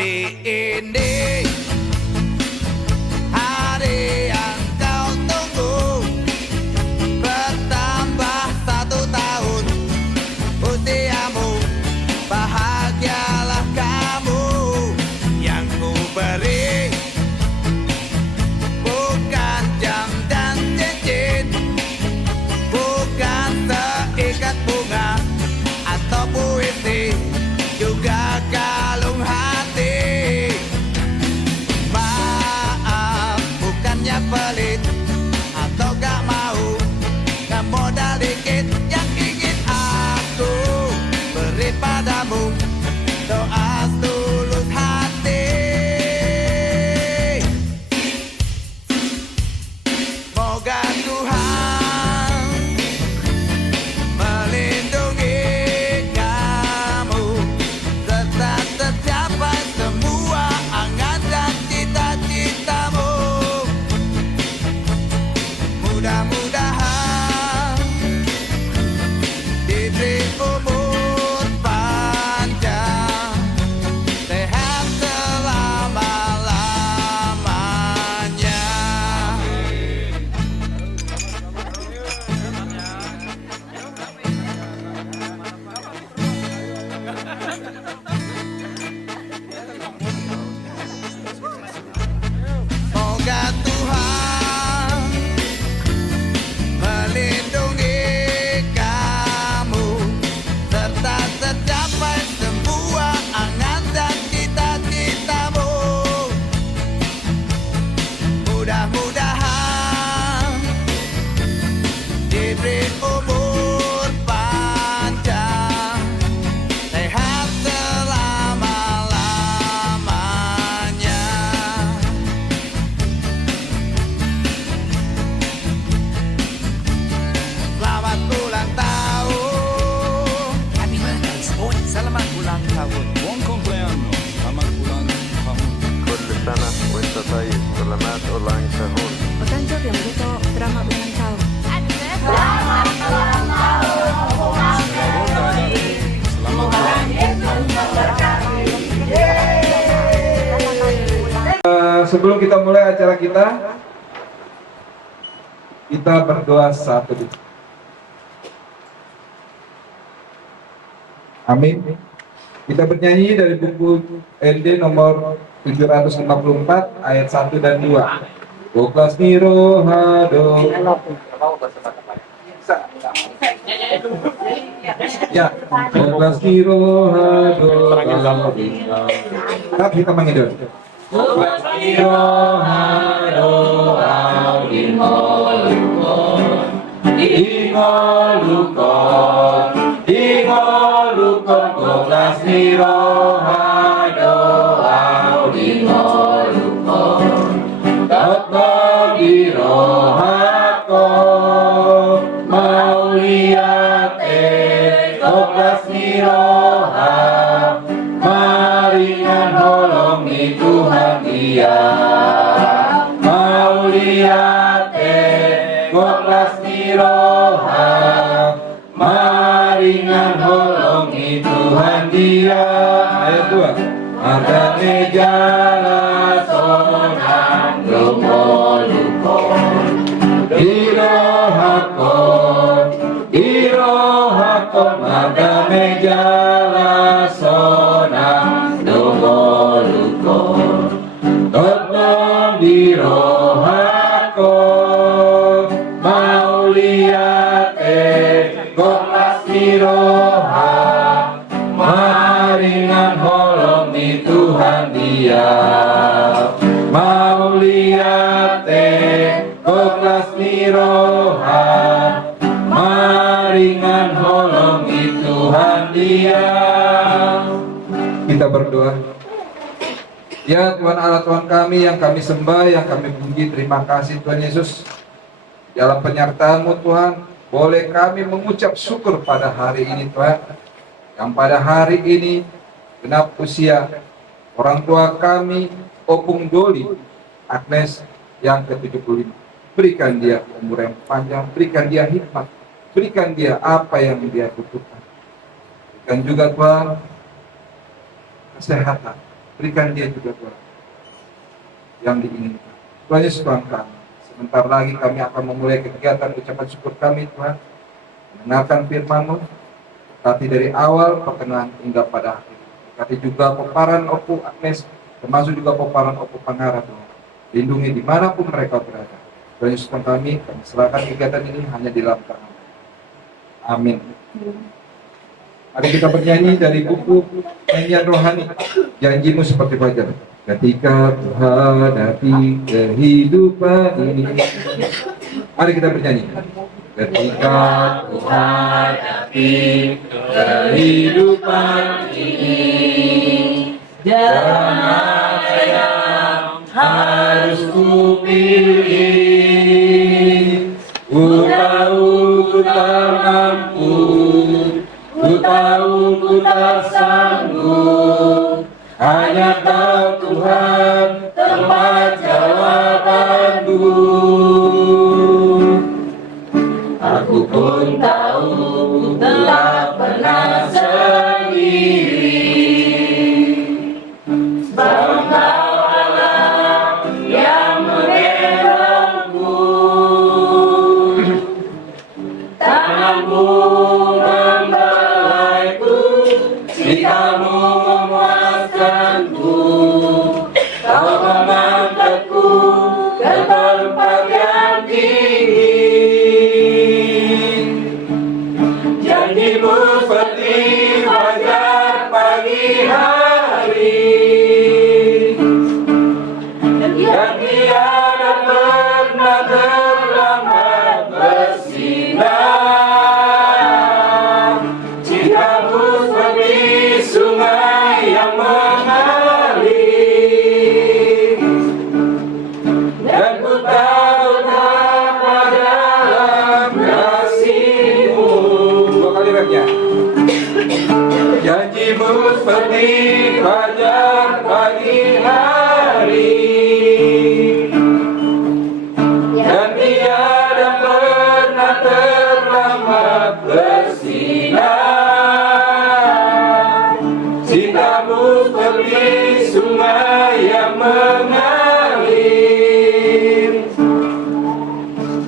hari ini, hari yang kau tunggu, bertambah 1 tahun usiamu, bahagialah kamu. Yang ku beri bukan jam dan cincin, bukan seikat bunga atau puisi, juga kalung hati. Maaf, bukannya pelit atau gak mau, gak modal dikit. Yang ingin aku beri padamu doa tulus hati. Moga Tuhan melindungi kamu, serta tercapai semua angan dan cita-citamu. Mudah-mudahan diberi umur panjang, sehat selama-lamanya. Moga Tuhan melindungi kamu, serta tercapai semua angan dan cita-citamu. Mudah-mudahan diberi umur panjang, sehat selama-lamanya. Selamat ulang tahun. Happy birthday, Spoon. Selamat ulang tahun. Buon compleanno, selamat ulang tahun. كل سنة وانت طيب. سلامات ulang tahun. お誕生日おめでとう。ドラマulang tahun. Selamat ulang Sebelum kita mulai acara kita berdoa satu detik. Amin. Kita bernyanyi dari buku LD nomor 754 ayat 1 dan 2. Boklas Niro Hado. Ya, Boklas Niro Hado. Tapi kita mengidul. Boklas Niro Hado. Ingolukon Boklas Niro Hado. Biro hako mau lihat Boklas Niroha, maringan holongi Tuhan dia. Mau lihat Boklas Niroha, maringan holongi Tuhan dia. Ayat 2. Ada meja sonang Irohakon mada meja sonang dongolukon Totnom dirohakon mau lihat Boklas Niroha, maringan holong di Tuhan dia. Mau lihat Boklas Niroha, maringan holong di Tuhan dia. Kita berdoa. Ya Tuhan Allah, Tuhan kami yang kami sembah, yang kami puji, terima kasih Tuhan Yesus. Dalam penyertaan-Mu Tuhan, boleh kami mengucap syukur pada hari ini Tuhan. Yang pada hari ini genap usia orang tua kami, Opung Doli Agnes yang ke-75. Berikan dia umur yang panjang, berikan dia hikmat, berikan dia apa yang dia butuhkan. Berikan juga Tuhan kesehatan, berikan dia juga Tuhan yang diinginkan. Tuhan Yesus Tuhan kami, sebentar lagi kami akan memulai kegiatan ucapan syukur kami Tuhan, mendengarkan firman-Mu, berkati dari awal pertengahan hingga pada akhir. Berkati juga peparan Opu Agnes, termasuk juga peparan Opu Pangarap Tuhan. Lindungi dimanapun mereka berada. Tuhan Yesus Tuhan kami serahkan kegiatan ini hanya di dalam tangan. Amin. Mari kita bernyanyi dari buku nyanyian rohani, Janjimu Seperti Fajar. Ketika Tuhan hadapi kehidupan ini. Mari kita bernyanyi. Ketika Tuhan hadapi kehidupan ini, jangan yang harus kupilih. Ku tahu ku tak mampu, ku tahu ku tak sanggup. Hanya Kau Tuhan tempat jawabanku. Aku pun tahu ku tak pernah sendiri. Sebab Kau Allah yang menolongku. Tanganmu membelaiku, jikamu memuaskanku. Kau mengangkatku ke tempat yang tinggi. Janjimu seperti fajar pagi hari, yang tiada pernah terlambat bersinar. Cintamu seperti sungai yang mengalir, dan ku tahu betapa dalam kasih-Mu. Dua kali rapnya. Janjimu seperti fajar pagi hari, dan tiada pernah terlambat bersinar. Cintamu seperti sungai yang mengalir,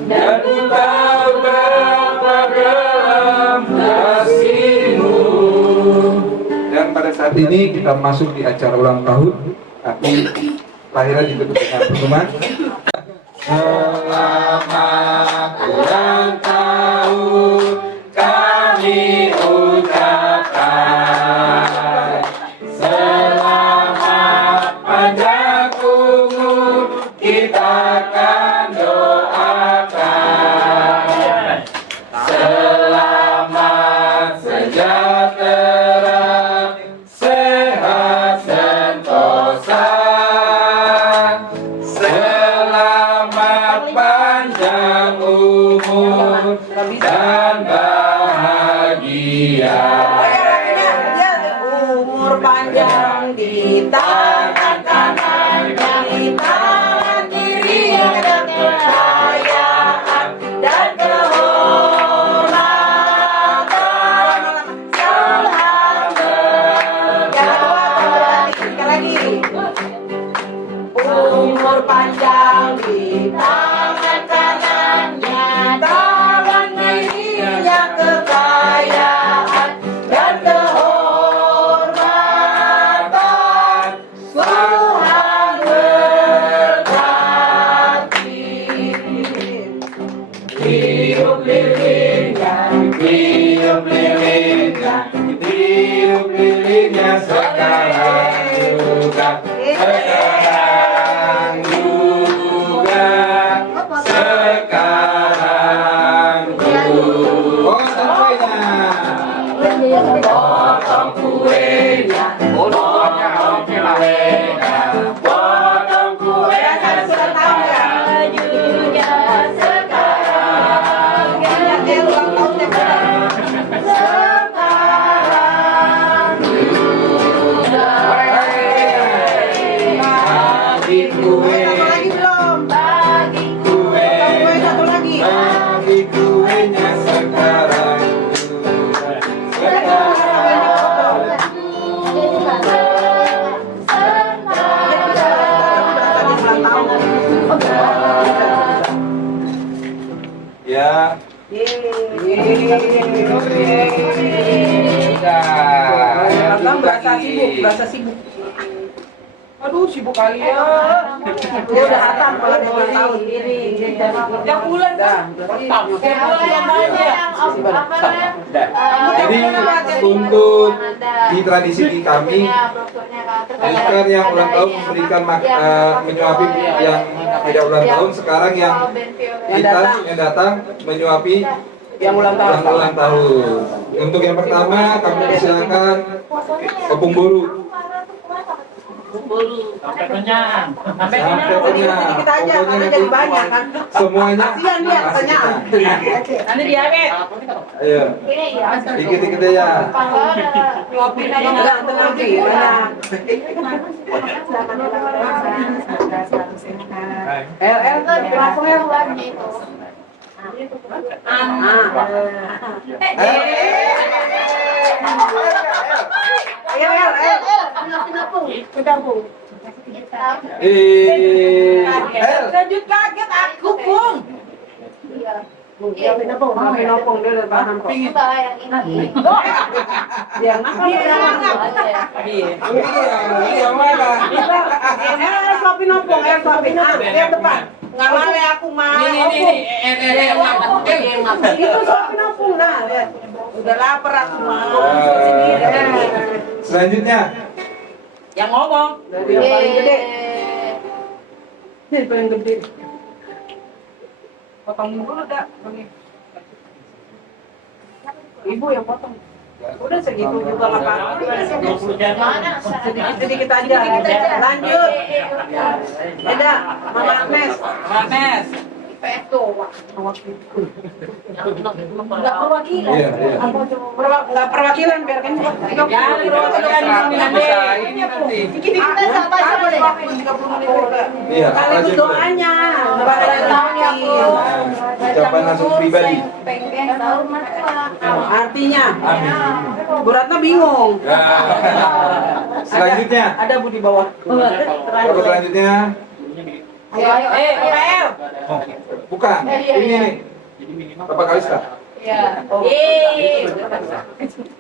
dan ku tahu betapa dalam kasih-Mu. Dan pada saat ini kita masuk di acara ulang tahun, tapi lahiran ditutup dengan pengumuman. Selamat ulang tahun kami ucapkan. Selamat panjang umur kita akan doakan. Selamat sejahtera, sehat sentosa. Selamat panjang umur dan bahagia. Umur panjang di tangan kanan, di tangan kiri ada kekayaan dan kehormatan. Selamat sekali lagi. Umur panjang di tangan kanannya, tangan kirinya kekayaan dan kehormatan. Tuhan berkati. Hidup lilingnya, hidup lilingnya, hidup lilingnya sekarang juga, sekarang juga, sekarang juga. Potong kuenya, potong kuenya, potong kuenya sekarang juga, sekarang juga, sekarang juga. Bagi kue, bagi kue, bagi kuenya sekarang juga, sekarang juga. Ya. Abang berasa sibuk. Aduh, sibuk kali ya. Dia udah hatam kalau dia ulang tahun. Tiap bulan dah. Jadi untuk di tradisi di kami, bukan yang ulang tahun memberikan menyuapi yang tidak ulang tahun. Sekarang yang datang menyuapi Yang ulang tahun. Untuk yang pertama kami persilakan Opung Boru. Sampai kenyang. Sampai sedikit aja, karena jadi banyak kan. Semuanya. Kasihan dia pertanyaan. Nanti diabetes. Ayo. Dikit-dikit aja. Ngopi tenang sih. Lanjut kaget aku, Pung. Pinopong dia udah paham kok. Yang nakal Yang mana? Pinopong, yang depan. Nggak mau aku mah. Itu Pinopong nah. Udah lapar aku mah. Selanjutnya. Yang ngomong dari yang paling gede. Ini paling gede. Potong dulu dah. Ibu yang potong. Udah segitu juga nggak apa-apa. Sedikit aja. Lanjut. Ada Mama Agnes. Nggak perwakilan. Iya. Nggak perwakilan biarkan. Ya perwakilan dikit-dikit sama Iya. sekaligus doanya. Ucapan langsung pribadi. Artinya, Bu Ratna bingung. Selanjutnya. Ada Bu di bawah. Apa selanjutnya? PL. Bukan. Ini nih. Bapak Kalista.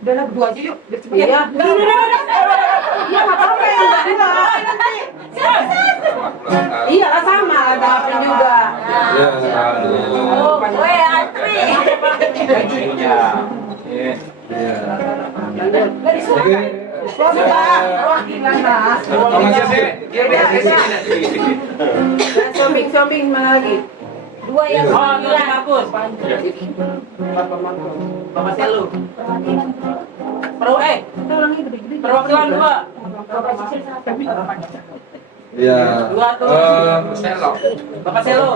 Udah lah berdua aja yuk. Iya. Iya nggak apa-apa ya. Iya lah sama ada apa juga. Oke. Perwakilan lah. Sombing mana lagi? Dua yang bagus. Bapak Selu. Perwakilan dua. Iya. Dua tuh. Bapak Selu.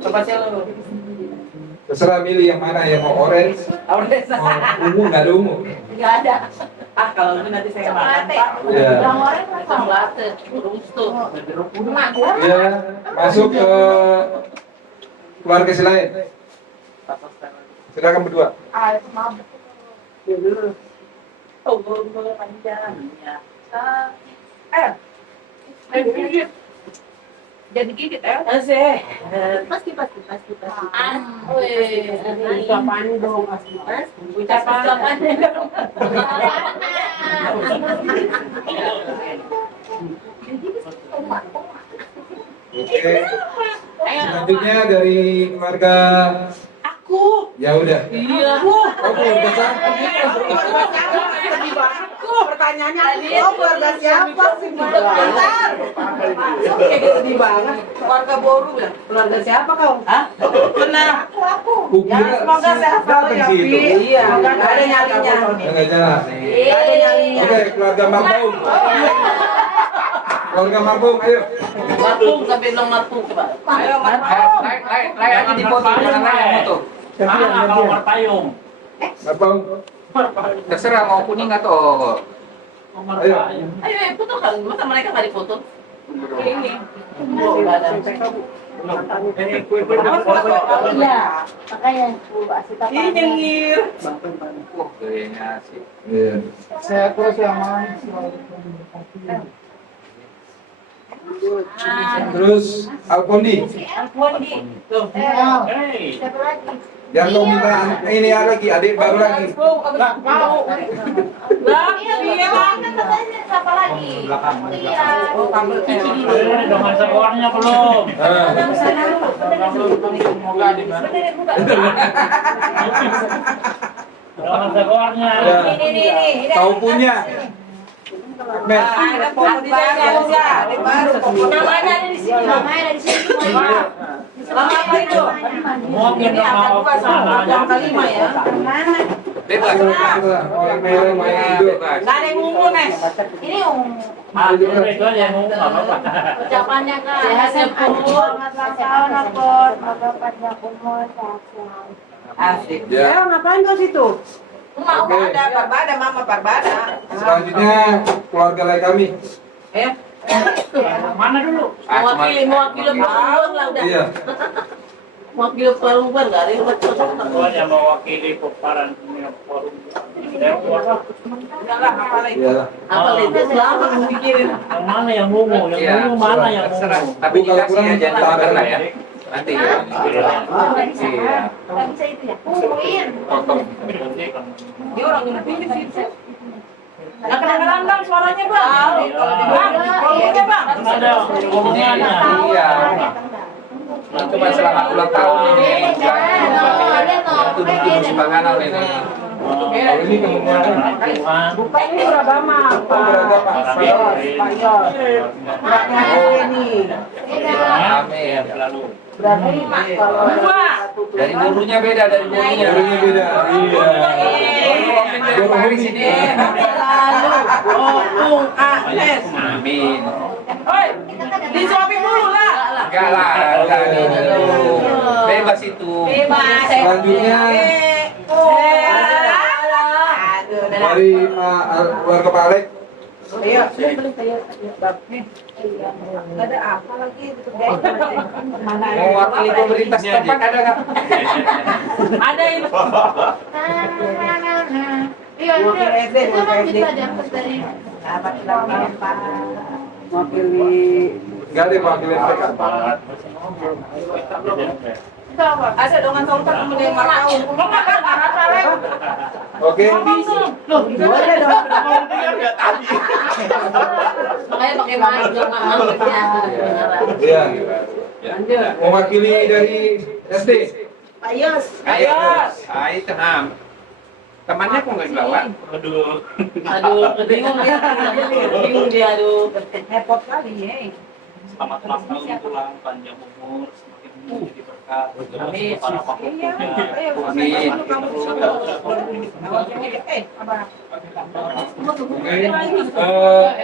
Bapak Selu. Terserah milih yang mana, yang mau orange, mau ungu, nggak ada ungu. Nggak ada. Kalau ini nanti saya makan, Pak. Iya. Iya. Masuk ke keluarga si lain. Silakan berdua. Jadi gigit Asih. Pasti. Ucapan dong, ucapan dong. Oke. Selanjutnya dari keluarga. Aku. Ya udah. Iya. Oke, udah sampai. Sedih banget. Pertanyaannya, keluarga siapa sih? Bentar. Sedih banget. Keluarga Boru ya? Keluarga siapa kau? Hah? Benar. Ya, semoga sehat selalu ya, Pi. Iya, nggak ada nyalinya. Nggak jalan. Nggak ada nyalinya. Oke, keluarga Marbung. Keluarga Marbung, ayo. Matung sampai bilang matung coba. Ayo matung. Lay aja di foto, jangan lay yang foto. Mana kalau merpayung? Marbung. Terserah mau kuning atau Ayo. Ayo foto kan, masa mereka nggak difoto? Ini. Oh, nggak ada. Iya, makanya Bu Asita. Ini nyengir. gayanya sih. Iya. Saya terus yang mau Terus Alpondi. Siapa lagi? Yang kau minta ini ada lagi, adik baru lagi. Nggak mau. Lah, iya bang. Siapa lagi? Iya. Dengan sekolahnya belum. Dengan sekolahnya. Ya. Ini. Kau punya. Ahmed. Ada pohon di sana ya, di baru. Namanya ada di sini. Namanya ada di sini semuanya. Lama apa itu? Mungkin Ini angka 2 sama angka 5 ya. Bebas. Oh, yang merah, mau yang hijau. Nggak ada yang ngumum, Nes. Ini Itu aja yang ngomong apa-apa. ucapannya Kak. Selamat ulang tahun Apot. Semoga panjang umur sehat. Asik. Ya. Ngapain kau situ? Mau Oke. Ada Parbada, Mama Parbada. Selanjutnya keluarga lain kami. Ya. Mana dulu? mewakili perempuan lah udah. Iya. Mewakili perempuan nggak ada yang Itu aja mewakili peparan forum. Udahlah, apa lagi? Iya. apa itu selama mikirin Yang mana yang ngomong? Yang Iya, ngomong mana yang terserah. ngomong? Tapi dikasih ya, jangan dibakar lah ya. Nanti ya. nggak bisa Iya. nggak bisa itu ya Uin Potong. Dia orang yang pilih sih. Nggak kedengeran bang suaranya bang. Bang, ngomongnya bang. Ada ngomongannya. Iya. Cuma selamat ulang tahun ini. Itu dulu Bangana ini. Oh, ini kemudian. Bukan ini beragama. beragama. Spanyol. Beratnya ini. Amin. Lalu. Berarti kalau Dari gurunya beda dari gurunya. Gurunya beda. Iya. Guru Paris ini. Opung AS. Amin. Hoi, disuapin dulu lah. Enggak lah, enggak dulu. Bebas itu. Selanjutnya dari keluarga Pak Alek. Iya. Ada apa lagi? Mewakili pemerintah setempat ada nggak? Ada ini. iya itu kan bisa dapat dari Mewakili. Enggak ada yang mewakili mereka. Ada dengan kontak kemudian marau. Oke. Loh, boleh dong. makanya pakai mic dong Iya. Mewakili dari SD. Pak Yos. Ayo, ayo tenang. Temannya kok nggak dibawa? Aduh. bingung dia aduh Repot kali ya. Selamat ulang tahun tulang panjang umur semakin menjadi berkah Amin. para Iya, pokoknya. ayo. Amin. Kamu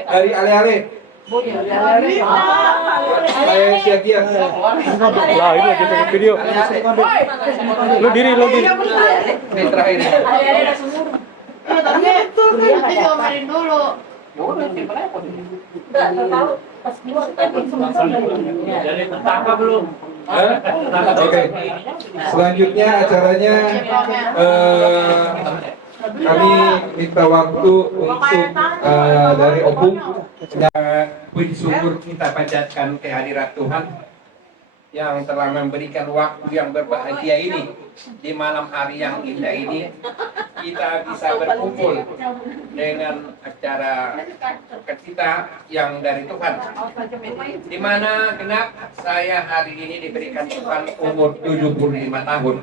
Dari Ale-ale. Saya Syagian. Lah, ini lagi take video. Lu diri. Ini terakhir. betul kan kita diomelin dulu nggak tahu pas keluar Jadi tetangga belum? Oke. Selanjutnya acaranya kami minta waktu untuk dari Opung. Puji syukur kita panjatkan kehadiran Tuhan yang telah memberikan waktu yang berbahagia ini di malam hari yang indah ini kita bisa berkumpul dengan acara sukacita yang dari Tuhan, di mana genap saya hari ini diberikan Tuhan umur 75 tahun.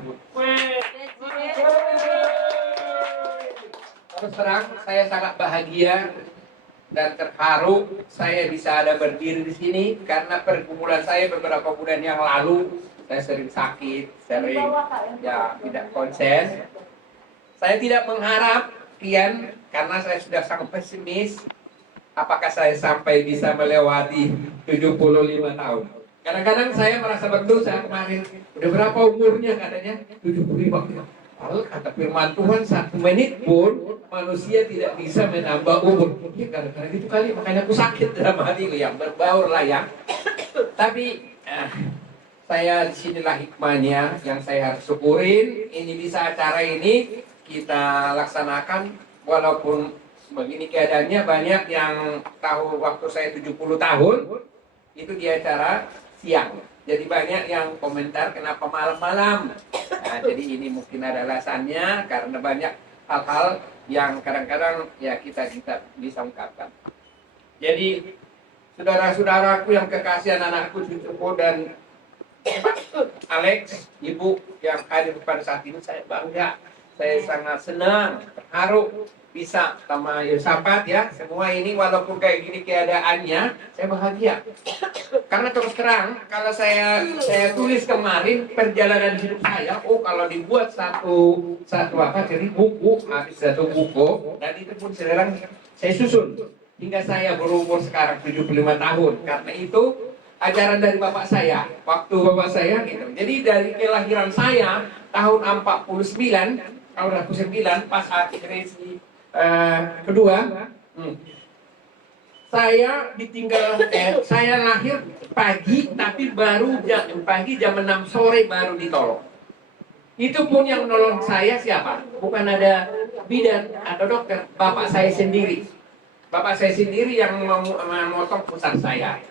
Terus terang saya sangat bahagia dan terharu saya bisa ada berdiri di sini karena pergumulan saya beberapa bulan yang lalu saya sering sakit, sering ya tidak konsen. Saya tidak mengharap kian karena saya sudah sangat pesimis apakah saya sampai bisa melewati 75 tahun. Kadang-kadang saya merasa berdosa kemarin. Udah berapa umurnya katanya? 75. Lalu kata firman Tuhan 1 menit pun manusia tidak bisa menambah umur. Ya kadang-kadang gitu kali makanya aku sakit dalam hatiku yang berbaur lah ya. Tapi saya disinilah hikmahnya yang saya harus syukurin. Ini bisa acara ini kita laksanakan walaupun begini keadaannya banyak yang tahu waktu saya 70 tahun. itu di acara siang. Jadi banyak yang komentar kenapa malam-malam. Nah, jadi ini mungkin ada alasannya karena banyak hal-hal yang kadang-kadang ya kita bisa ungkapkan. Jadi saudara-saudaraku yang kekasihan anakku cucuku dan Alex, ibu yang hadir pada saat ini, saya bangga, saya sangat senang, terharu bisa sama Yosafat ya. Semua ini walaupun kayak gini keadaannya, saya bahagia. Karena terus terang, kalau saya tulis kemarin perjalanan hidup saya, kalau dibuat satu jadi buku, habis satu buku, dan itu pun sekarang saya susun hingga saya berumur sekarang 75 tahun. Karena itu ajaran dari bapak saya, waktu bapak saya gitu. Jadi dari kelahiran saya tahun 49, pas akhirnya kedua, saya ditinggal, saya lahir pagi, tapi baru pagi jam 6 sore baru ditolong. Itu pun yang nolong saya siapa? Bukan ada bidan atau dokter, bapak saya sendiri. Bapak saya sendiri yang memotong pusat saya.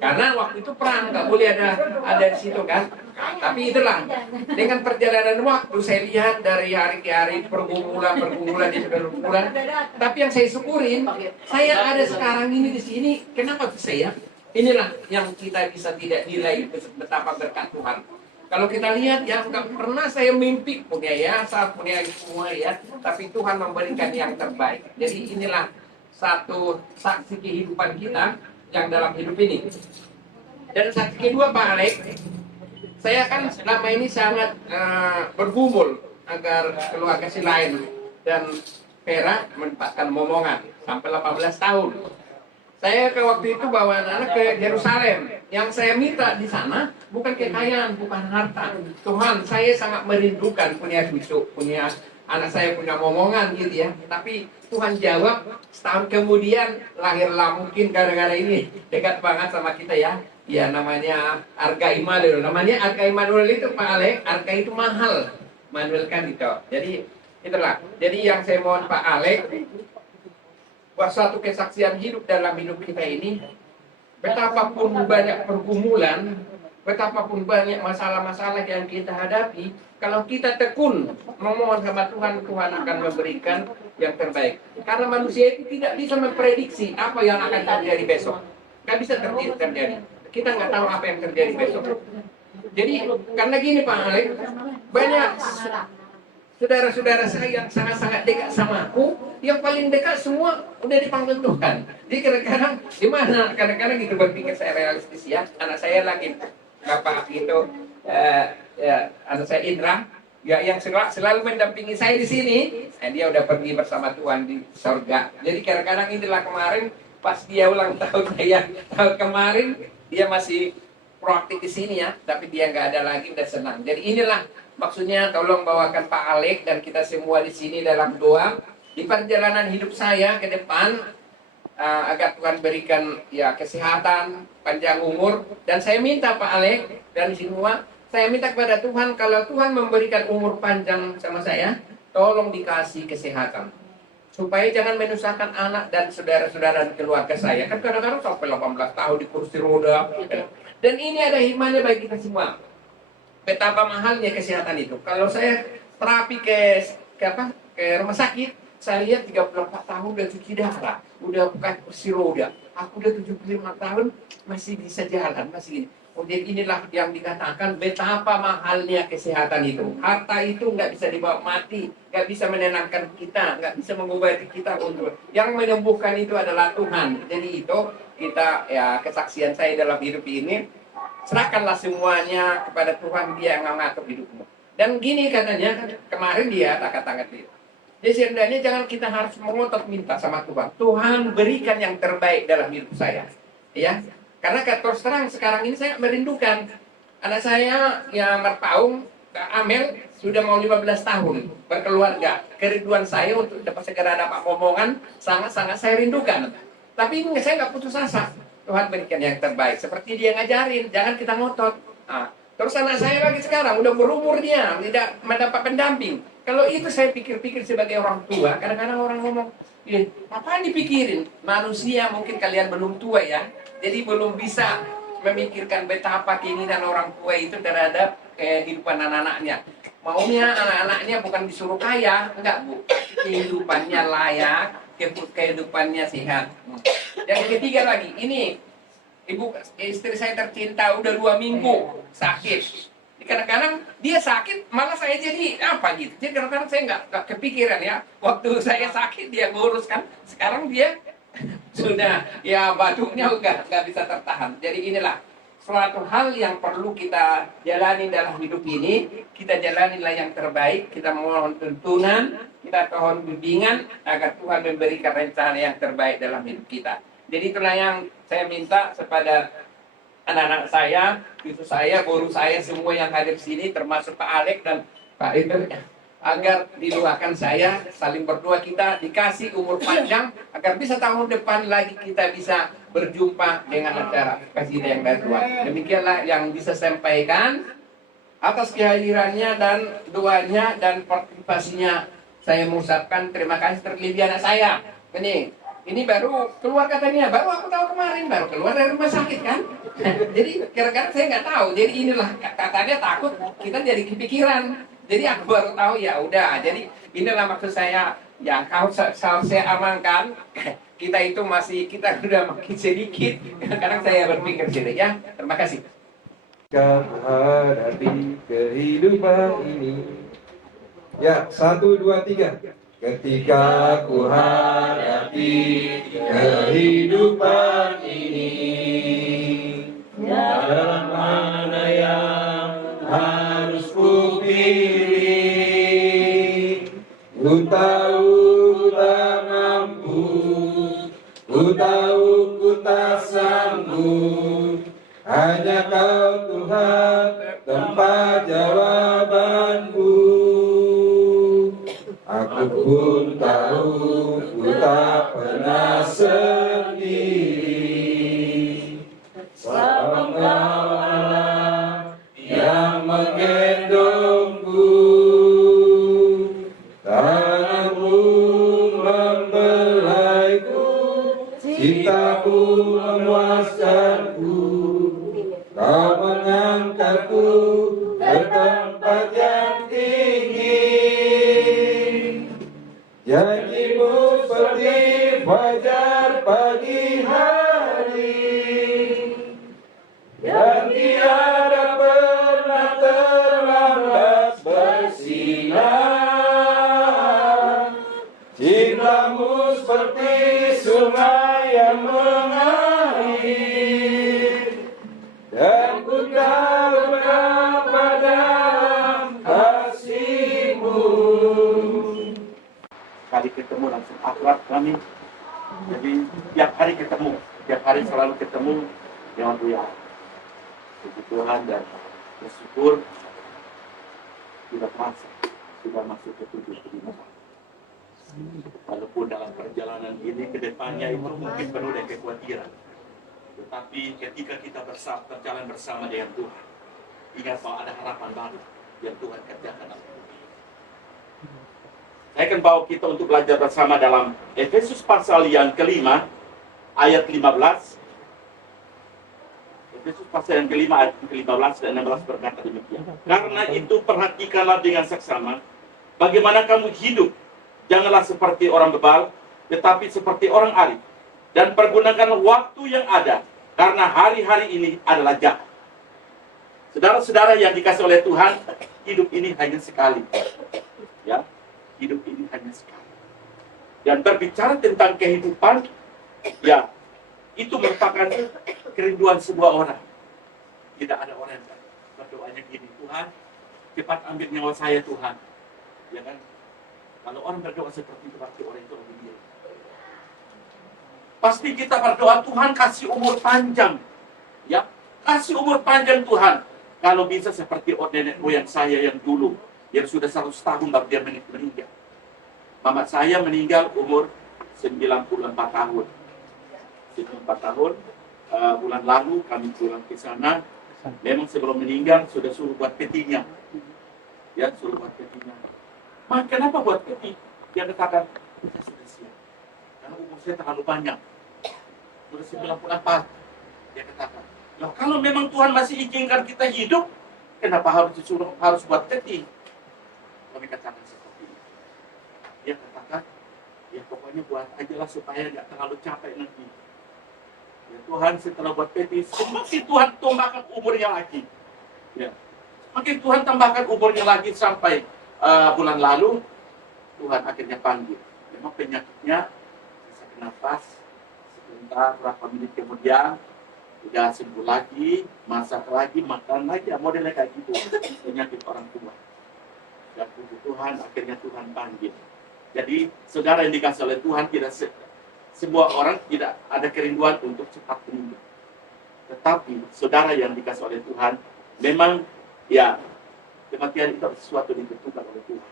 Karena waktu itu perang, nggak boleh ada di situ kan. Nah, tapi itulah, dengan perjalanan waktu saya lihat dari hari ke hari pergumulan di pergumulan. Tapi yang saya syukurin, saya ada sekarang ini di sini. Kenapa tuh saya? Inilah yang kita bisa tidak nilai betapa berkat Tuhan. Kalau kita lihat ya, nggak pernah saya mimpi punya yayasan, punya semua ya. Tapi Tuhan memberikan yang terbaik. Jadi inilah satu saksi kehidupan kita yang dalam hidup ini. Dan saksi kedua Pak Alex, saya kan selama ini sangat bergumul agar keluarga si lain dan Vera menempatkan momongan sampai 18 tahun. Saya ke waktu itu bawa anak ke Yerusalem. Yang saya minta di sana bukan kekayaan, bukan harta. Tuhan, saya sangat merindukan punya cucu, punya anak saya punya momongan gitu ya. Tapi Tuhan jawab, setahun kemudian lahirlah mungkin gara-gara ini dekat banget sama kita ya. Ya namanya Arka Immanuel. Namanya Arka Immanuel itu Pak Alex, Arka itu mahal. Manuel kan itu. Jadi itulah. Jadi yang saya mohon Pak Alex, buat suatu kesaksian hidup dalam hidup kita ini, betapapun banyak pergumulan, betapapun banyak masalah-masalah yang kita hadapi, kalau kita tekun memohon sama Tuhan, Tuhan akan memberikan yang terbaik. Karena manusia itu tidak bisa memprediksi apa yang akan terjadi besok. Nggak bisa terjadi. Kita nggak tahu apa yang terjadi besok. Jadi karena gini Pak Alex, banyak saudara-saudara saya yang sangat-sangat dekat sama aku, yang paling dekat semua udah dipanggil Tuhan. Jadi kadang-kadang gimana? Kadang-kadang gitu berpikir saya realistis ya. Anak saya lagi bapak gitu. Anak saya Indra, ya yang selalu mendampingi saya di sini, dia udah pergi bersama Tuhan di surga. Jadi kadang-kadang inilah kemarin pas dia ulang tahun saya tahun kemarin, dia masih proaktif di sini ya, tapi dia nggak ada lagi, udah senang. Jadi inilah maksudnya, tolong bawakan Pak Alex dan kita semua di sini dalam doa di perjalanan hidup saya ke depan, agar Tuhan berikan ya kesehatan, panjang umur. Dan saya minta Pak Alex dan semua, saya minta kepada Tuhan, kalau Tuhan memberikan umur panjang sama saya, tolong dikasih kesehatan. Supaya jangan menyusahkan anak dan saudara-saudara dan keluarga saya. Kan kadang-kadang sampai 18 tahun di kursi roda. Dan ini ada hikmahnya bagi kita semua. Betapa mahalnya kesehatan itu. Kalau saya terapi ke rumah sakit, saya lihat 34 tahun udah cuci darah, udah bukan kursi roda. Aku udah 75 tahun masih bisa jalan, masih gini. Kemudian inilah yang dikatakan betapa mahalnya kesehatan itu. Harta itu nggak bisa dibawa mati, nggak bisa menenangkan kita, nggak bisa mengobati kita untuk. Yang menyembuhkan itu adalah Tuhan. Jadi itu kita ya kesaksian saya dalam hidup ini, serahkanlah semuanya kepada Tuhan, dia yang mengatur hidupmu. Dan gini katanya, kemarin dia angkat-angkat dia. Jadi sebenarnya jangan kita harus mengotot minta sama Tuhan. Tuhan berikan yang terbaik dalam hidup saya. Ya. Karena terus terang sekarang ini saya merindukan anak saya yang merpaung, Amel sudah mau 15 tahun berkeluarga. Kerinduan saya untuk dapat segera dapat omongan sangat-sangat saya rindukan. Tapi saya nggak putus asa. Tuhan berikan yang terbaik. Seperti dia ngajarin, jangan kita ngotot. Nah, terus anak saya lagi sekarang udah berumur, dia tidak mendapat pendamping. Kalau itu saya pikir-pikir sebagai orang tua, kadang-kadang orang ngomong, apaan dipikirin? Manusia mungkin kalian belum tua ya, jadi belum bisa memikirkan betapa keinginan orang tua itu terhadap kehidupan anak-anaknya. Maunya anak-anaknya bukan disuruh kaya, enggak Bu. Kehidupannya layak, kehidupannya sehat. Yang ketiga lagi, ini istri saya tercinta udah 2 minggu sakit. Kadang-kadang dia sakit, malah saya jadi apa gitu. Jadi kadang-kadang saya nggak kepikiran ya. Waktu saya sakit dia ngurus kan. Sekarang dia sudah ya batuknya nggak bisa tertahan. Jadi inilah suatu hal yang perlu kita jalani dalam hidup ini. Kita jalanilah yang terbaik. Kita mohon tuntunan, kita mohon bimbingan agar Tuhan memberikan rencana yang terbaik dalam hidup kita. Jadi itulah yang saya minta kepada anak-anak saya, itu saya, guru saya, semua yang hadir sini, termasuk Pak Alek dan Pak Iker, agar didoakan saya, saling berdoa kita dikasih umur panjang, agar bisa tahun depan lagi kita bisa berjumpa dengan acara kasih yang dari Tuhan. Demikianlah yang bisa saya sampaikan. Atas kehadirannya dan doanya dan partisipasinya, saya mengucapkan terima kasih terlebih anak saya. Ini baru keluar katanya, baru aku tahu kemarin, baru keluar dari rumah sakit kan. Jadi kira-kira saya nggak tahu. Jadi inilah katanya takut kita jadi kepikiran. Jadi aku baru tahu ya udah. Jadi inilah maksud saya. Ya kalau saya amankan, kita itu masih kita udah makin sedikit. Kadang saya berpikir sendiri ya. Terima kasih. Menghadapi kehidupan ini. Ya, 1, 2, 3. Ketika ku hadapi kehidupan ini, jalan mana yang harus ku pilih? Ku tahu ku tak mampu, ku tahu ku tak sanggup. Hanya Kau Tuhan tempat jawabanku. Aku pun tahu ku tak pernah sendiri. Sama Engkau Allah yang menggendongku, tanganmu membelaiku, cintamu memuaskanku. Kau mengangkatku ke tempat yang tinggi. Janjimu seperti fajar pagi hari, dan tiada pernah terlambat bersinar. Cintamu seperti sungai yang mengalir, dan ku tahu betapa dalam kasih-Mu. Kali ketemu langsung akrab kami. Jadi tiap hari ketemu, tiap hari selalu ketemu dengan Buya. Puji Tuhan dan bersyukur sudah masuk ke 75. Walaupun dalam perjalanan ini ke depannya itu mungkin penuh dengan kekhawatiran. Tetapi ketika kita berjalan bersama dengan Tuhan, ingat bahwa ada harapan baru yang Tuhan kerjakan. Saya akan bawa kita untuk belajar bersama dalam Efesus pasal yang kelima, ayat 15. Efesus pasal yang kelima, ayat ke-15 dan 16 berkata demikian. Karena itu perhatikanlah dengan seksama, bagaimana kamu hidup. Janganlah seperti orang bebal, tetapi seperti orang arif. Dan pergunakan waktu yang ada, karena hari-hari ini adalah jahat. Saudara-saudara yang dikasih oleh Tuhan, hidup ini hanya sekali. Ya. Hidup ini hanya sekali. Dan berbicara tentang kehidupan, ya, itu merupakan kerinduan sebuah orang. Tidak ada orang yang berdoanya gini, Tuhan, cepat ambil nyawa saya Tuhan. Ya kan? Kalau orang berdoa seperti itu, pasti orang itu lebih diri. Pasti kita berdoa, Tuhan kasih umur panjang. Ya, kasih umur panjang Tuhan. Kalau bisa seperti nenek moyang saya yang dulu, yang sudah 100 tahun baru dia meninggal. Mama saya meninggal umur 94 tahun. 94 tahun, bulan lalu kami pulang ke sana. Memang sebelum meninggal sudah suruh buat petinya. Ya, suruh buat petinya. Mak, kenapa buat peti? Dia katakan, saya sudah siap. Karena umur saya terlalu panjang. Sudah 94. Dia katakan, Nah, kalau memang Tuhan masih izinkan kita hidup, kenapa harus buat peti? Kami katakan seperti ini. Dia katakan, ya pokoknya buat aja lah supaya nggak terlalu capek nanti. Ya Tuhan setelah buat peti, semakin Tuhan tambahkan umurnya lagi. Ya, semakin Tuhan tambahkan umurnya lagi sampai bulan lalu, Tuhan akhirnya panggil. Memang penyakitnya sesak nafas, sebentar berapa menit kemudian udah sembuh lagi, masak lagi, makan lagi, modelnya kayak gitu. Penyakit orang tua. Dan puji Tuhan, akhirnya Tuhan panggil. Jadi, saudara yang dikasih oleh Tuhan, tidak semua orang tidak ada kerinduan untuk cepat meninggal. Tetapi, saudara yang dikasih oleh Tuhan, memang, ya, kematian itu sesuatu ditentukan oleh Tuhan.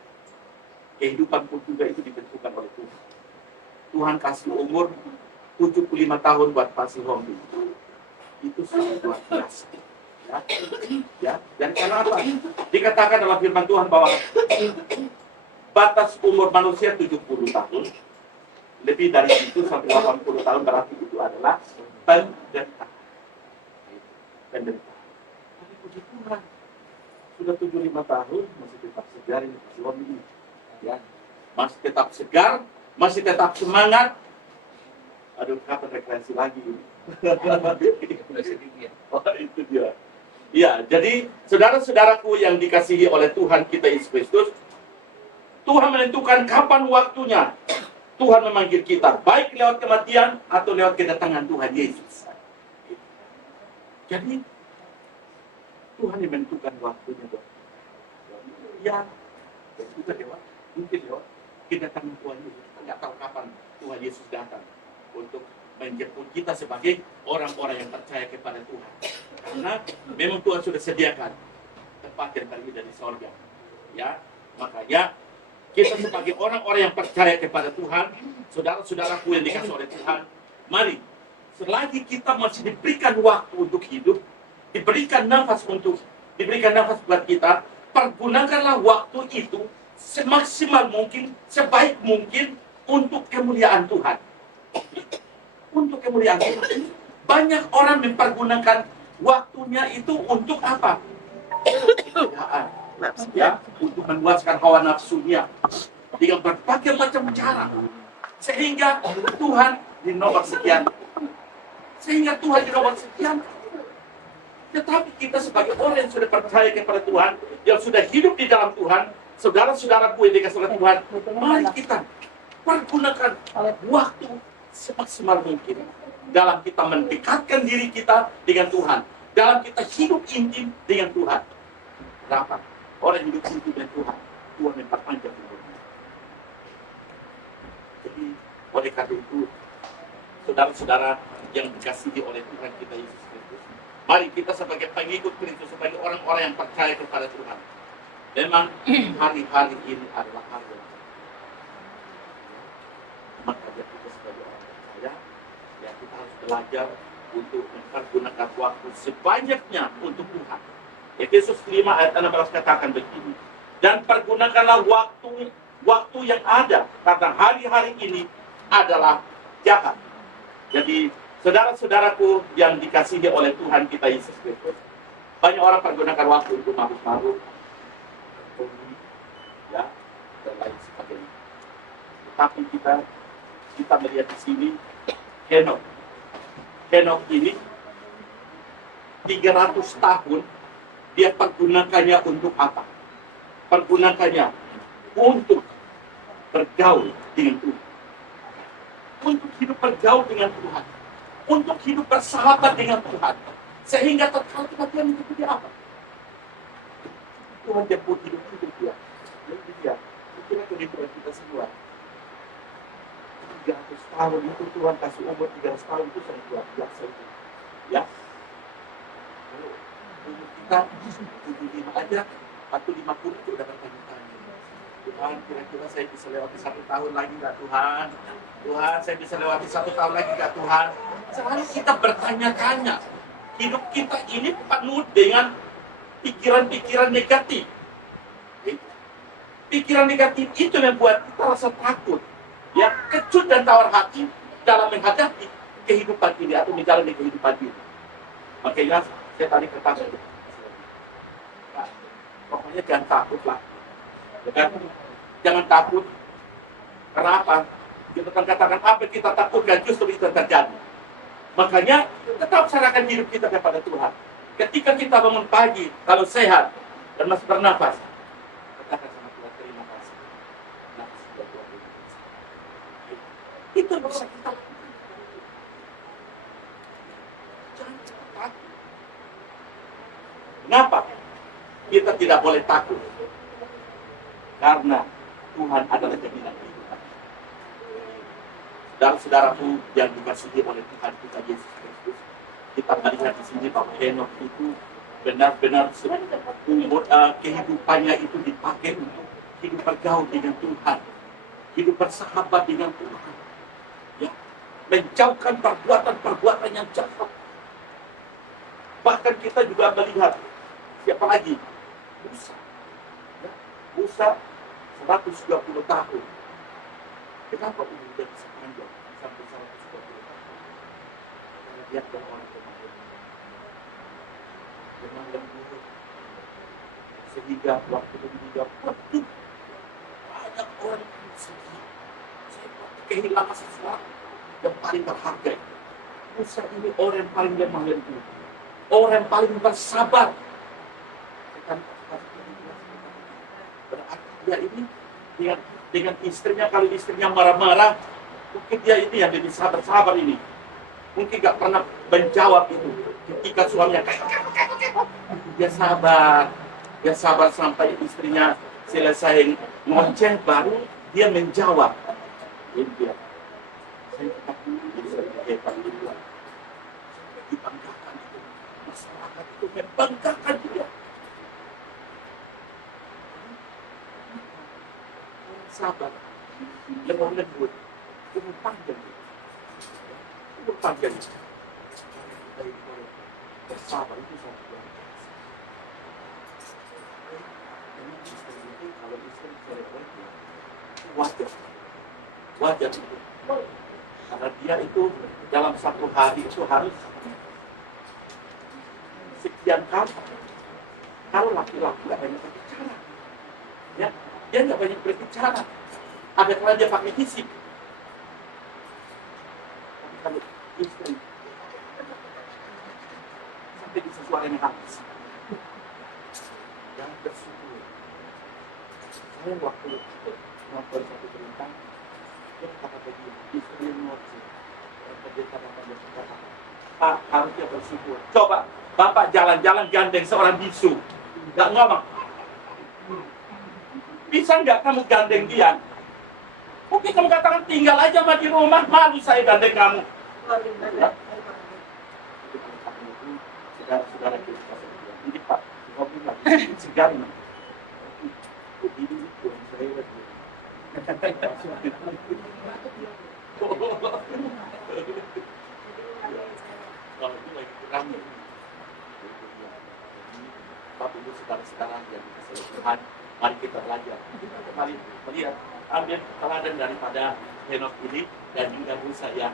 Kehidupan pun juga itu ditentukan oleh Tuhan. Tuhan kasih umur 75 tahun buat Pak Sihombi. Itu sangat luar biasa. Ya, dan karena apa? Dikatakan dalam firman Tuhan bahwa batas umur manusia 70 tahun. Lebih dari itu sampai 80 tahun berarti itu adalah penderitaan. Penderitaan. Tapi puji Tuhan, sudah 75 tahun masih tetap segar ini suami. Ya, masih tetap segar, masih tetap semangat. Aduh, kapan rekreasi lagi ini? Oh, itu dia. Ya, jadi saudara-saudaraku yang dikasihi oleh Tuhan kita Yesus Kristus, Tuhan menentukan kapan waktunya. Tuhan memanggil kita, baik lewat kematian atau lewat kedatangan Tuhan Yesus. Jadi, Tuhan yang menentukan waktunya. Ya, juga lewat, mungkin lewat kedatangan Tuhan Yesus. Kita nggak tahu kapan Tuhan Yesus datang untuk menjemput kita sebagai orang-orang yang percaya kepada Tuhan. Karena memang Tuhan sudah sediakan tempat yang terdiri dari sorga. Ya, makanya kita sebagai orang-orang yang percaya kepada Tuhan, saudara-saudaraku yang dikasih oleh Tuhan, mari, selagi kita masih diberikan waktu untuk hidup, diberikan nafas buat kita, pergunakanlah waktu itu semaksimal mungkin, sebaik mungkin untuk kemuliaan Tuhan. Untuk kemuliaan Tuhan. Banyak orang mempergunakan waktunya itu untuk apa? Kemuliaan. Ya, untuk memuaskan hawa nafsunya dengan berbagai macam cara, sehingga Tuhan di nomor sekian. Tetapi kita sebagai orang yang sudah percaya kepada Tuhan, yang sudah hidup di dalam Tuhan, saudara-saudaraku yang dikasih oleh Tuhan, mari kita pergunakan waktu semaksimal mungkin dalam kita mendekatkan diri kita dengan Tuhan, dalam kita hidup intim dengan Tuhan. Berapa orang hidup intim dengan Tuhan, Tuhan memperpanjang hidupnya. Jadi oleh karena itu, saudara-saudara yang dikasihi oleh Tuhan kita Yesus Kristus, mari kita sebagai pengikut Kristus, sebagai orang-orang yang percaya kepada Tuhan, memang hari-hari ini adalah hari yang makanya kita sebagai orang percaya, ya kita harus belajar untuk mempergunakan waktu sebanyaknya untuk Tuhan. Efesus 5 ayat 16 katakan begini, dan pergunakanlah waktu yang ada, karena hari-hari ini adalah jahat. Jadi saudara-saudaraku yang dikasihi oleh Tuhan kita Yesus Kristus, banyak orang pergunakan waktu untuk mabuk-mabuk, ya, dan lain sebagainya. Tetapi kita melihat di sini Henok ini 300 tahun dia pergunakannya untuk apa? Pergunakannya untuk bergaul dengan Tuhan, untuk hidup bergaul dengan Tuhan, untuk hidup bersahabat dengan Tuhan, sehingga tatkala kematian itu dia apa? Tuhan jemput hidup dia. Jadi dia, kira kehidupan kita semua. 300 tahun itu Tuhan kasih umur 300 tahun itu sangat luar biasa itu. Ya. Umur kita 75 aja, atau 50 itu udah bertanya-tanya. Tuhan, kira-kira saya bisa lewati 1 tahun lagi nggak Tuhan? Tuhan, saya bisa lewati 1 tahun lagi nggak Tuhan? Selalu kita bertanya-tanya. Hidup kita ini penuh dengan pikiran-pikiran negatif. Pikiran negatif itu yang membuat kita rasa takut, ya, kecut dan tawar hati dalam menghadapi kehidupan ini atau menjalani kehidupan ini. Makanya saya tadi katakan, Pak, pokoknya jangan takut lah, ya kan? Jangan takut. Karena apa? Kita akan katakan apa yang kita takutkan justru itu terjadi. Makanya tetap serahkan hidup kita kepada Tuhan. Ketika kita bangun pagi, kalau sehat dan masih bernafas, katakan sama Tuhan, terima kasih. Nafas sudah Tuhan berikan. Itu yang bisa kita lakukan. Jangan takut. Kenapa? Kita tidak boleh takut. Karena Tuhan adalah jaminan kehidupan. Saudara-saudaraku yang dikasihi oleh Tuhan kita Yesus Kristus, kita melihat di sini bahwa Henokh itu benar-benar kehidupannya itu dipakai untuk hidup bergaul dengan Tuhan, hidup bersahabat dengan Tuhan, ya, menjauhkan perbuatan-perbuatan yang jahat. Bahkan kita juga melihat siapa lagi? Musa. Ya, Musa 120 tahun. Kenapa umurnya bisa panjang sampai 120 tahun? Karena dia adalah orang dengan lembut, sehingga waktu meninggal waduh, banyak orang yang sedih. Saya kehilangan sesuatu yang paling berharga. Musa ini orang yang paling lemah lembut, orang yang paling bersabar. Berarti dia ini dengan istrinya, kalau istrinya marah-marah, mungkin dia ini yang lebih sabar ini. Mungkin gak pernah menjawab itu. Ketika suaminya dia sabar sampai istrinya selesai ngoceh, baru dia menjawab. Ini dia. Saya tetap bisa hebat juga. Dibanggakan itu. Masyarakat itu membanggakan dia. Sabar, lemah lembut, umur panjang. Umur panjang. Bersabar itu sangat luar biasa. Memang istri itu kalau istri cerewet, wajar itu. Karena dia itu dalam satu hari itu harus sekian kali. Kalau laki-laki nggak banyak berbicara, ya. Dia nggak banyak berbicara. Ada kala dia pakai fisik. Tapi kalau istri sampai bisa suaranya habis. Jangan bersyukur. Saya waktu nonton satu cerita, dia kata begini, istri ngoci. Dia kata Pak, harusnya bersyukur. Coba Bapak jalan-jalan gandeng seorang bisu, nggak ngomong. Bisa nggak kamu gandeng dia? Mungkin kamu katakan tinggal aja sama di rumah, malu saya gandeng kamu. Saudara-saudara kita, ini Pak, ngopi lagi, segar nih. Ini itu yang saya lagi. Kalau ini lagi kurang. Tapi itu saudara-saudara yang dikasih Tuhan. Mari kita belajar. Kita kembali melihat, ambil teladan daripada Henokh ini dan juga Musa ya.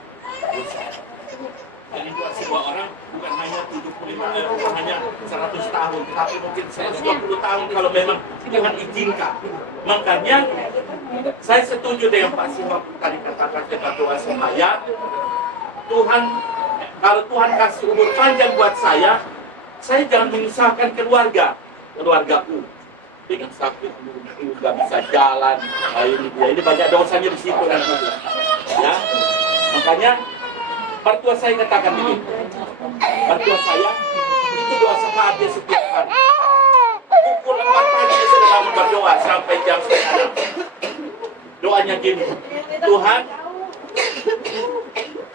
Jadi dua orang bukan hanya 75, bukan hanya 100 tahun, tapi mungkin 120 tahun kalau memang Tuhan izinkan. Makanya saya setuju dengan Pak Simon tadi katakan tentang doa supaya Tuhan, kalau Tuhan kasih umur panjang buat saya jangan menyusahkan keluargaku. Dengan sakit nggak bisa jalan, ini banyak dosanya di situ kan, ya. Makanya mertua saya katakan ini, mertua saya itu doa sama dia setiap hari. Pukul 4 pagi dia sudah bangun berdoa sampai jam 5. Doanya gini, Tuhan,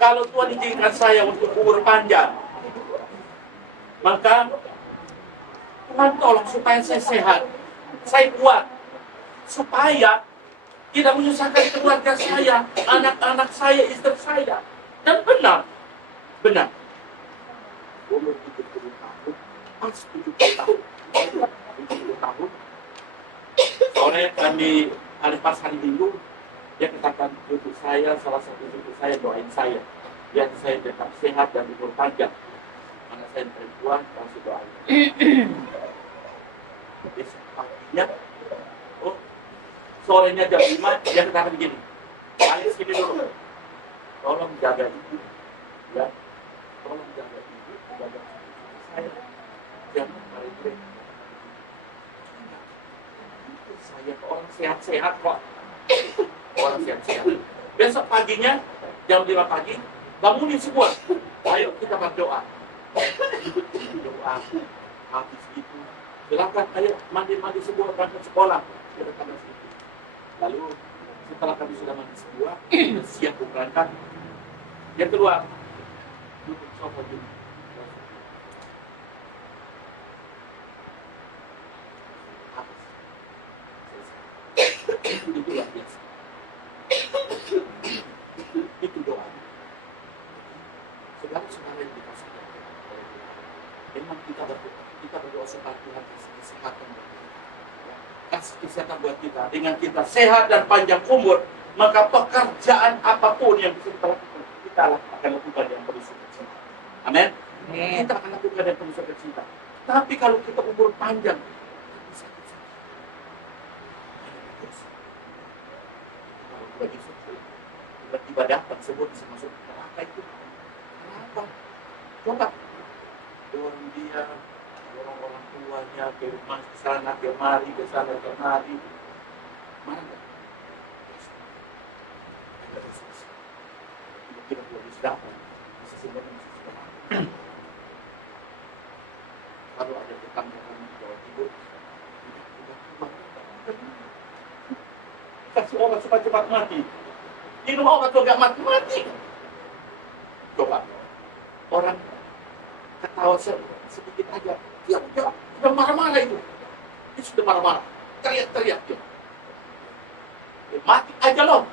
kalau Tuhan izinkan saya untuk umur panjang, maka Tuhan tolong supaya saya sehat. Saya kuat supaya tidak menyusahkan keluarga saya, anak-anak saya, istri saya. Dan benar. Umur 70 tahun, pas 70 tahun. 70 tahun. Soalnya kami pas hari Minggu, dia katakan cucu saya, salah satu cucu saya doain saya, biar saya tetap sehat dan umur panjang. Karena asisten perempuan langsung doain. Besok paginya, oh, sorenya jam 5 dia katakan begini, ayo sini dulu, tolong jaga ibu, ya, tolong jaga ibu, jaga saya, jangan mereka. Saya orang sehat-sehat kok, orang sehat-sehat. Besok paginya jam 5 pagi bangunin semua, ayo kita berdoa. Doa habis itu silakan ayo mandi semua berangkat sekolah. Kita tanda situ. Lalu setelah kami sudah mandi semua, sudah siap berangkat. Yang kedua, duduk sofa dulu. Habis. Selesai. Itu luar biasa. Itu doa. Saudara-saudara yang dikasih Tuhan, memang kita berdoa supaya Tuhan kasih kesehatan buat kita. Ya, kasih kesehatan buat kita. Dengan kita sehat dan panjang umur, maka pekerjaan apapun yang bisa kita lakukan, kita akan lakukan yang penuh sukacita. Amin. Kita akan lakukan yang penuh sukacita. Tapi kalau kita umur panjang, sakit-sakit. Kalau lagi sakit, tiba-tiba datang sebut bisa masuk neraka itu. Kenapa? Coba dorong dia, dorong orang tuanya ke rumah, ke sana kemari, ke sana kemari. Mana enggak? Ada resesi. Tiba-tiba polisi datang, bisa sebenarnya kalau ada tetangga kami di Jawa Timur, tiba-tiba kasih obat supaya cepat mati. Minum obat juga mati. Coba orang ketawa sedikit aja, dia sudah marah-marah itu. Dia sudah marah-marah, teriak-teriak dia. Mati aja loh.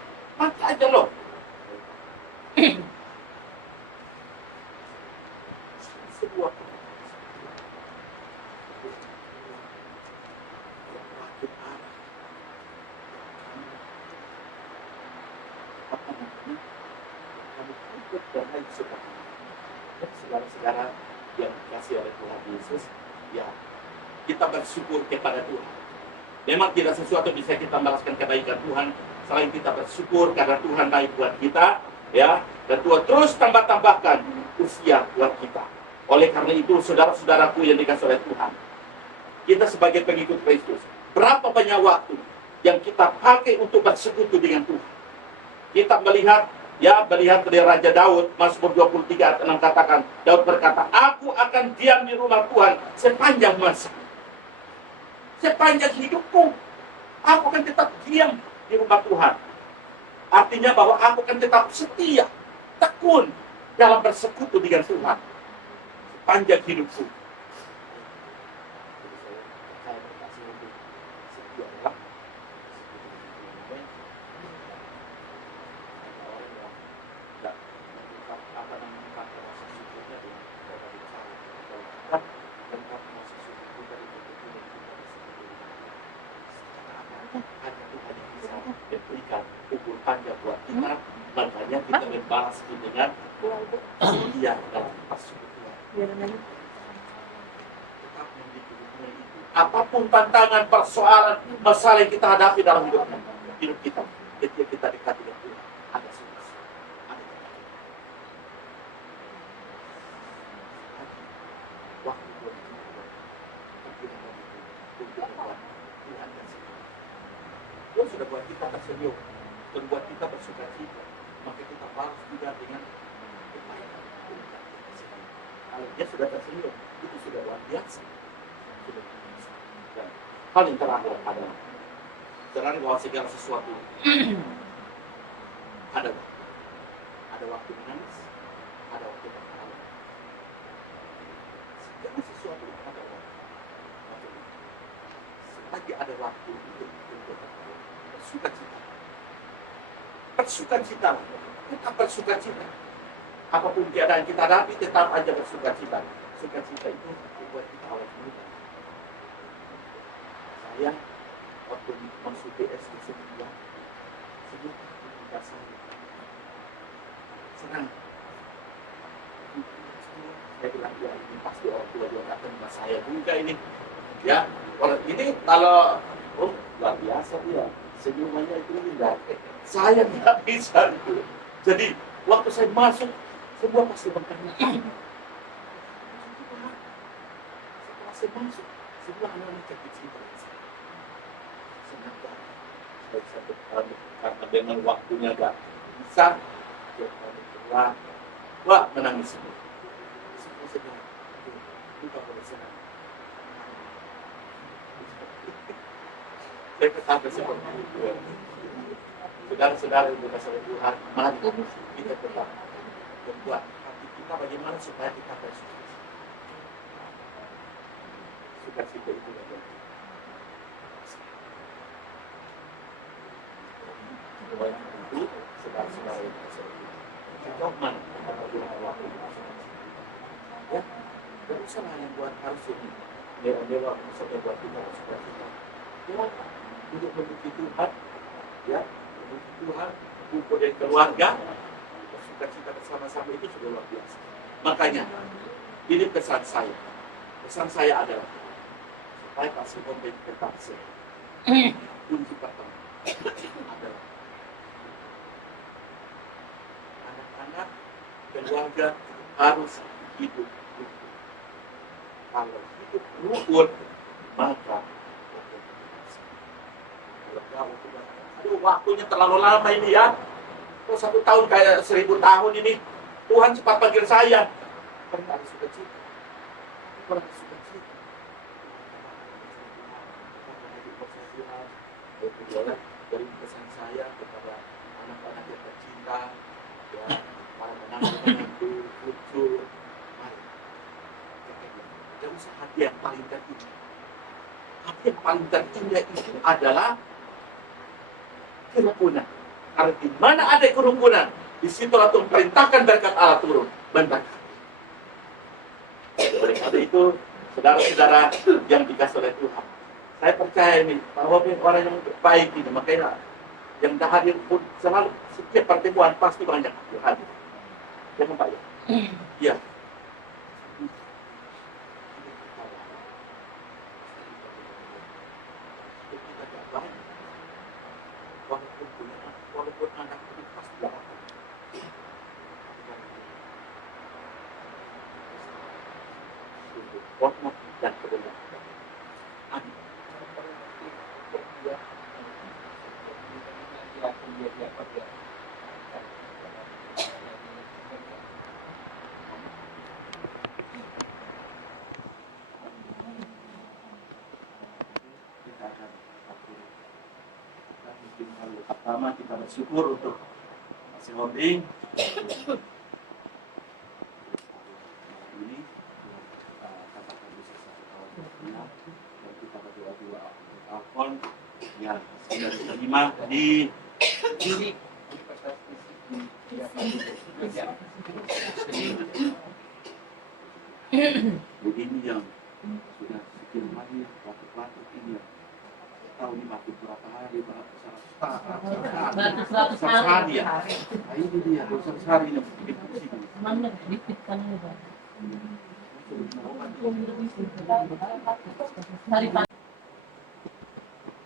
Sebuah saudara-saudara yang dikasih oleh Tuhan Yesus, ya kita bersyukur kepada Tuhan. Memang tidak sesuatu bisa kita membalaskan kebaikan Tuhan selain kita bersyukur karena Tuhan baik buat kita, ya, dan Tuhan terus tambahkan usia buat kita. Oleh karena itu, saudara-saudaraku yang dikasih oleh Tuhan, kita sebagai pengikut Kristus, berapa banyak waktu yang kita pakai untuk bersekutu dengan Tuhan? Kita melihat dari Raja Daud, Mazmur 23 ayat 6 katakan, Daud berkata, aku akan diam di rumah Tuhan sepanjang masa. Sepanjang hidupku, aku akan tetap diam di rumah Tuhan. Artinya bahwa aku akan tetap setia, tekun dalam bersekutu dengan Tuhan sepanjang hidupku. Panjang buat kita, makanya kita membalas dengan setia dalam persekutuan. Tetap memiliki hubungan itu. Apapun tantangan, persoalan, masalah yang kita hadapi dalam hidup kita, ketika kita dekat dengan Tuhan, ada solusi, ada jalan. Waktu buat kita untuk membuat Tuhan kasih. Tuhan sudah buat kita tersenyum, dan buat kita bersuka cita, maka kita balas juga dengan kebaikan. Kalau dia sudah tersenyum, itu sudah luar biasa. Sudah biasa. Dan hal yang terakhir adalah jangan bahwa segala sesuatu ada waktu menangis, ada waktu tertawa. Segala sesuatu ada waktu. Selagi ada waktu untuk tertawa, bersuka cita. Bersukacita, tetap bersukacita. Apapun keadaan kita hadapi, tetap aja bersukacita. Sukacita itu membuat kita awet muda. Saya waktu masuk SD sedia, sebelum kita senang. Saya bilang, ya ini pasti orang tua dia akan rumah saya juga ini. Ya, orang ini kalau luar biasa dia, senyumannya itu indah. Saya nggak bisa itu. Jadi waktu saya masuk, semua pasti bertanya. Setelah saya masuk, semua anak-anak kecil saya. Senang banget. Saya bisa bertemu karena dengan waktunya nggak bisa. Saya keluar, wah menangis semua. Semua sedang, lupa boleh senang. Saya kata seperti itu. Saudara-saudara yang berkasih Tuhan, mari kita tetap membuat hati kita bagaimana supaya kita bersuka. Sukacita itu adalah itu saudara-saudara yang berkasih Tuhan. Kita mana kita menggunakan waktu itu. Ya, tidak usahlah yang buat harus ini. Dewa-dewa misalnya buat kita bersukacita. Ya, untuk memuji Tuhan, ya, memuji Tuhan, kumpul dari keluarga, bersukacita bersama-sama itu sudah luar biasa. Makanya, ini pesan saya. Pesan saya adalah supaya Pak Simon tetap sehat. Kunci pertama adalah anak-anak keluarga harus hidup rukun. Kalau hidup rukun, maka aduh, waktunya terlalu lama ini ya. Kok 1 tahun kayak 1000 tahun ini. Tuhan cepat panggil saya. Pernah ada sukacita. Pernah ada sukacita. Dari pesan saya kepada anak-anak yang tercinta, ya, para menantu-menantu, cucu, mari. Jangan usah hati yang paling terindah. Hati yang paling terindah itu adalah kerukunan. Karena di mana ada kerukunan, di situlah Tuhan perintahkan berkat Allah turun memberkati. Oleh karena itu, saudara-saudara yang dikasih oleh Tuhan, saya percaya ini bahwa orang yang baik ini, makanya yang dah hadir pun selalu setiap pertemuan pasti banyak yang hadir. Jangan Pak ya. Iya. Kita tidak banyak. Walaupun anak itu pasti dapat. Untuk hormat dan kebenaran. Amin. Kita akan akhiri. Mungkin kali pertama kita bersyukur untuk masih holding ini katakan bisa satu tahun dan kita berdoa dua alkohol yang sudah diterima di ini yang sudah sekian hari waktu ini yang tahu ini waktu berapa hari berapa hari ya. Nah, ini dia 100 hari ini di sini.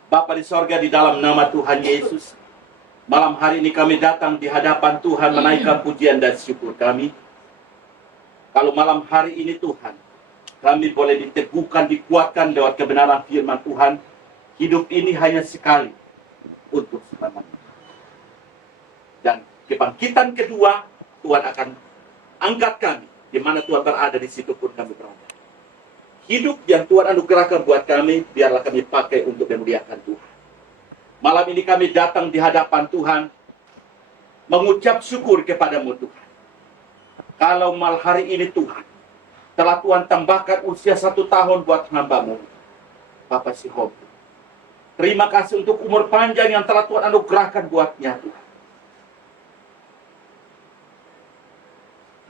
Bapa di sorga, di dalam nama Tuhan Yesus, malam hari ini kami datang di hadapan Tuhan menaikkan pujian dan syukur kami. Kalau malam hari ini Tuhan, kami boleh diteguhkan, dikuatkan lewat kebenaran firman Tuhan. Hidup ini hanya sekali untuk selamanya. Dan kebangkitan kedua, Tuhan akan angkat kami. Di mana Tuhan berada, di situ pun kami berada. Hidup yang Tuhan anugerahkan buat kami, biarlah kami pakai untuk memuliakan Tuhan. Malam ini kami datang di hadapan Tuhan, mengucap syukur kepadamu Tuhan. Kalau malam hari ini Tuhan, telah Tuhan tambahkan usia 1 tahun buat hamba-Mu, Bapak Sihom. Terima kasih untuk umur panjang yang telah Tuhan anugerahkan buatnya Tuhan.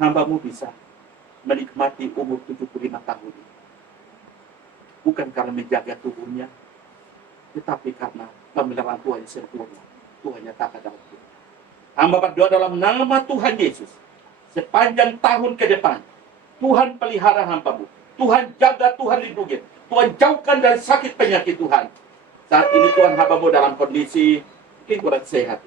Hamba-Mu bisa menikmati umur 75 tahun ini. Bukan karena menjaga tubuhnya, tetapi karena pemeliharaan Tuhan yang sempurna. Tuhan nyatakan dalam Tuhan. Hamba berdoa dalam nama Tuhan Yesus. Sepanjang tahun ke depan, Tuhan pelihara hamba-Mu. Tuhan jaga, Tuhan lindungi. Tuhan jauhkan dari sakit penyakit Tuhan. Saat ini Tuhan hamba-Mu dalam kondisi mungkin kurang sehat.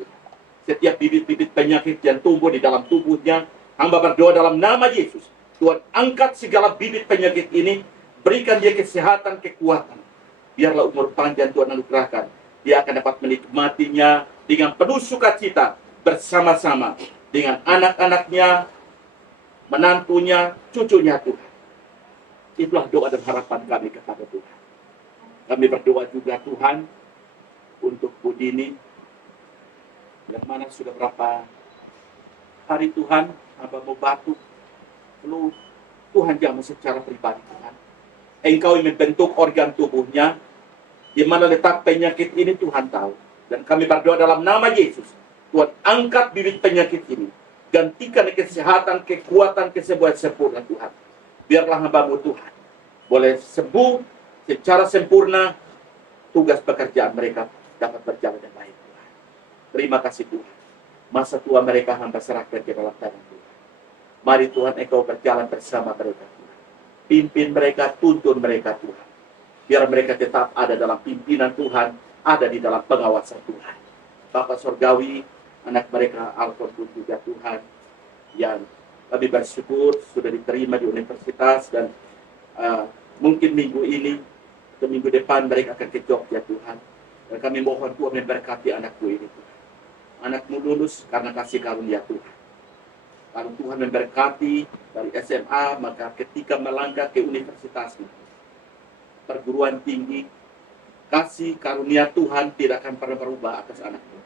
Setiap bibit-bibit penyakit yang tumbuh di dalam tubuhnya, hamba berdoa dalam nama Yesus. Tuhan angkat segala bibit penyakit ini, berikan dia kesehatan, kekuatan. Biarlah umur panjang Tuhan anugerahkan. Dia akan dapat menikmatinya dengan penuh sukacita bersama-sama dengan anak-anaknya, menantunya, cucunya Tuhan. Itulah doa dan harapan kami kepada Tuhan. Kami berdoa juga Tuhan untuk Bu Dini, yang mana sudah berapa hari Tuhan, hamba mau batuk, lalu Tuhan jamu secara pribadi Tuhan. Engkau yang membentuk organ tubuhnya, di mana letak penyakit ini Tuhan tahu. Dan kami berdoa dalam nama Yesus, Tuhan angkat bibit penyakit ini, gantikan kesehatan, kekuatan, kesembuhan sempurna Tuhan. Biarlah hamba-Mu Tuhan boleh sembuh secara sempurna, tugas pekerjaan mereka dapat berjalan dengan baik Tuhan. Terima kasih Tuhan. Masa tua mereka hamba serahkan ke dalam tangan Tuhan. Mari Tuhan Engkau berjalan bersama mereka Tuhan. Pimpin mereka, tuntun mereka Tuhan. Biar mereka tetap ada dalam pimpinan Tuhan, ada di dalam pengawasan Tuhan. Bapa Surgawi, anak mereka Alfon pun juga Tuhan, yang kami bersyukur sudah diterima di universitas, dan mungkin minggu ini atau minggu depan mereka akan ke Jogja Tuhan. Dan kami mohon Tuhan memberkati anakku ini Tuhan. Anakmu lulus karena kasih karunia Tuhan. Kalau Tuhan memberkati dari SMA, maka ketika melangkah ke universitasnya, perguruan tinggi, kasih karunia Tuhan tidak akan pernah berubah atas anakmu.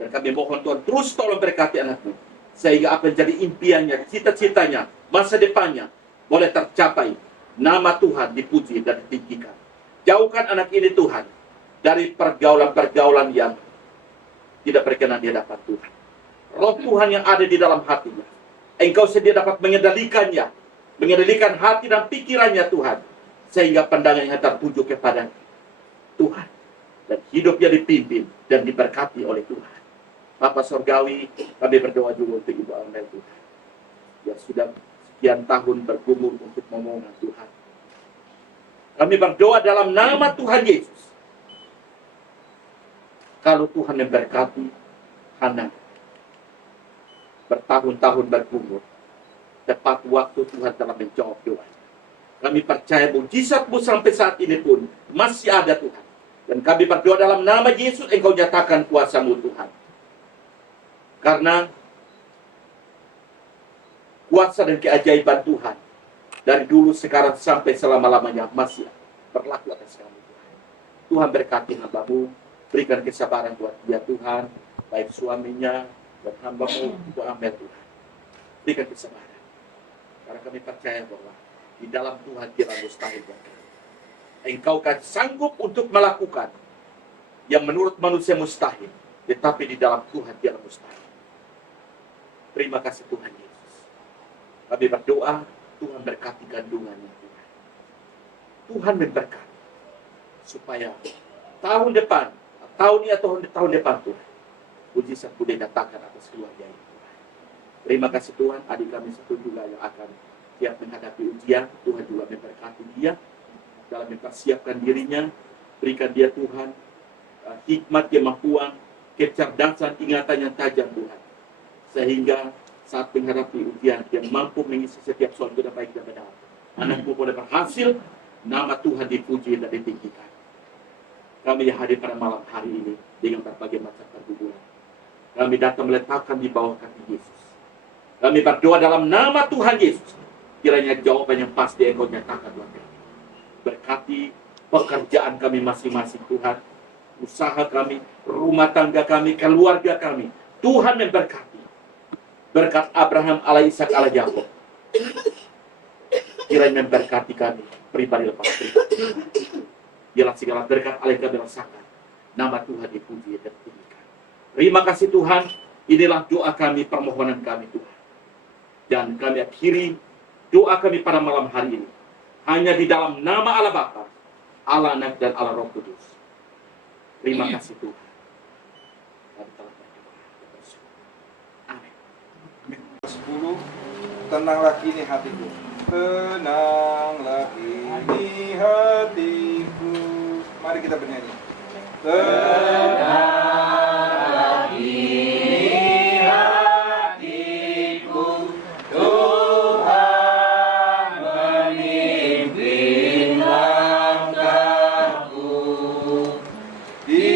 Dan kami mohon Tuhan terus tolong berkati anakmu, sehingga apa yang jadi impiannya, cita-citanya, masa depannya boleh tercapai. Nama Tuhan dipuji dan ditinggikan. Jauhkan anak ini Tuhan dari pergaulan-pergaulan yang tidak berkenan di hadapan Tuhan. Roh Tuhan yang ada di dalam hatinya, Engkau sedia dapat mengendalikannya, mengendalikan hati dan pikirannya Tuhan, sehingga pandangannya tertuju kepada Tuhan, dan hidupnya dipimpin dan diberkati oleh Tuhan. Bapa Surgawi, kami berdoa juga untuk Ibu Amel Tuhan, yang sudah sekian tahun bergumul untuk memohon Tuhan. Kami berdoa dalam nama Tuhan Yesus. Kalau Tuhan memberkati Hana, bertahun-tahun bergumul, tepat waktu Tuhan telah menjawab doa. Kami percaya mujizat-Mu sampai saat ini pun masih ada Tuhan. Dan kami berdoa dalam nama Yesus, Engkau nyatakan kuasa-Mu Tuhan. Karena kuasa dan keajaiban Tuhan dari dulu, sekarang, sampai selama-lamanya masih berlaku atas kami Tuhan. Tuhan berkati hamba-Mu, berikan kesabaran buat dia Tuhan, baik suaminya dan hamba-Mu Ibu Amel Tuhan. Berikan kesabaran. Karena kami percaya bahwa di dalam Tuhan tidak mustahil buat kami. Engkau kan sanggup untuk melakukan yang menurut manusia mustahil, tetapi di dalam Tuhan tidak mustahil. Terima kasih Tuhan Yesus. Kami berdoa, Tuhan berkati kandungannya Tuhan. Tuhan memberkati supaya tahun depan, tahun ini atau tahun depan Tuhan, mujizat boleh datangkan atas keluarga ini Tuhan. Terima kasih Tuhan. Adik kami satu juga yang akan siap menghadapi ujian, Tuhan juga memberkati dia dalam mempersiapkan dirinya. Berikan dia Tuhan hikmat, kemampuan, kecerdasan, ingatan yang tajam Tuhan, sehingga saat menghadapi ujian yang mampu mengisi setiap soal yang baik dan benar. Anakmu boleh berhasil, nama Tuhan dipuji dan ditinggikan. Kami yang hadir pada malam hari ini dengan berbagai macam pergumulan, kami datang meletakkan di bawah kaki Yesus. Kami berdoa dalam nama Tuhan Yesus, kiranya jawaban yang pasti Engkau nyatakan buat kami. Berkati pekerjaan kami masing-masing Tuhan, usaha kami, rumah tangga kami, keluarga kami. Tuhan memberkati. Berkat Abraham, Allah Ishak, Allah Yakub, kiranya memberkati kami pribadi lepas pribadi. Biarlah segala berkat Allah yang kami rasakan, nama Tuhan dipuji dan ditinggikan. Terima kasih Tuhan. Inilah doa kami, permohonan kami Tuhan. Dan kami akhiri doa kami pada malam hari ini hanya di dalam nama Allah Bapa, Allah Anak, dan Allah Roh Kudus. Terima kasih Tuhan. Kami telah berdoa. Amin. 10. Tenanglah kini hatiku, Tenanglah ini hatiku. Mari kita bernyanyi. Tenanglah ini hatiku, Tuhan memimpin langkahku di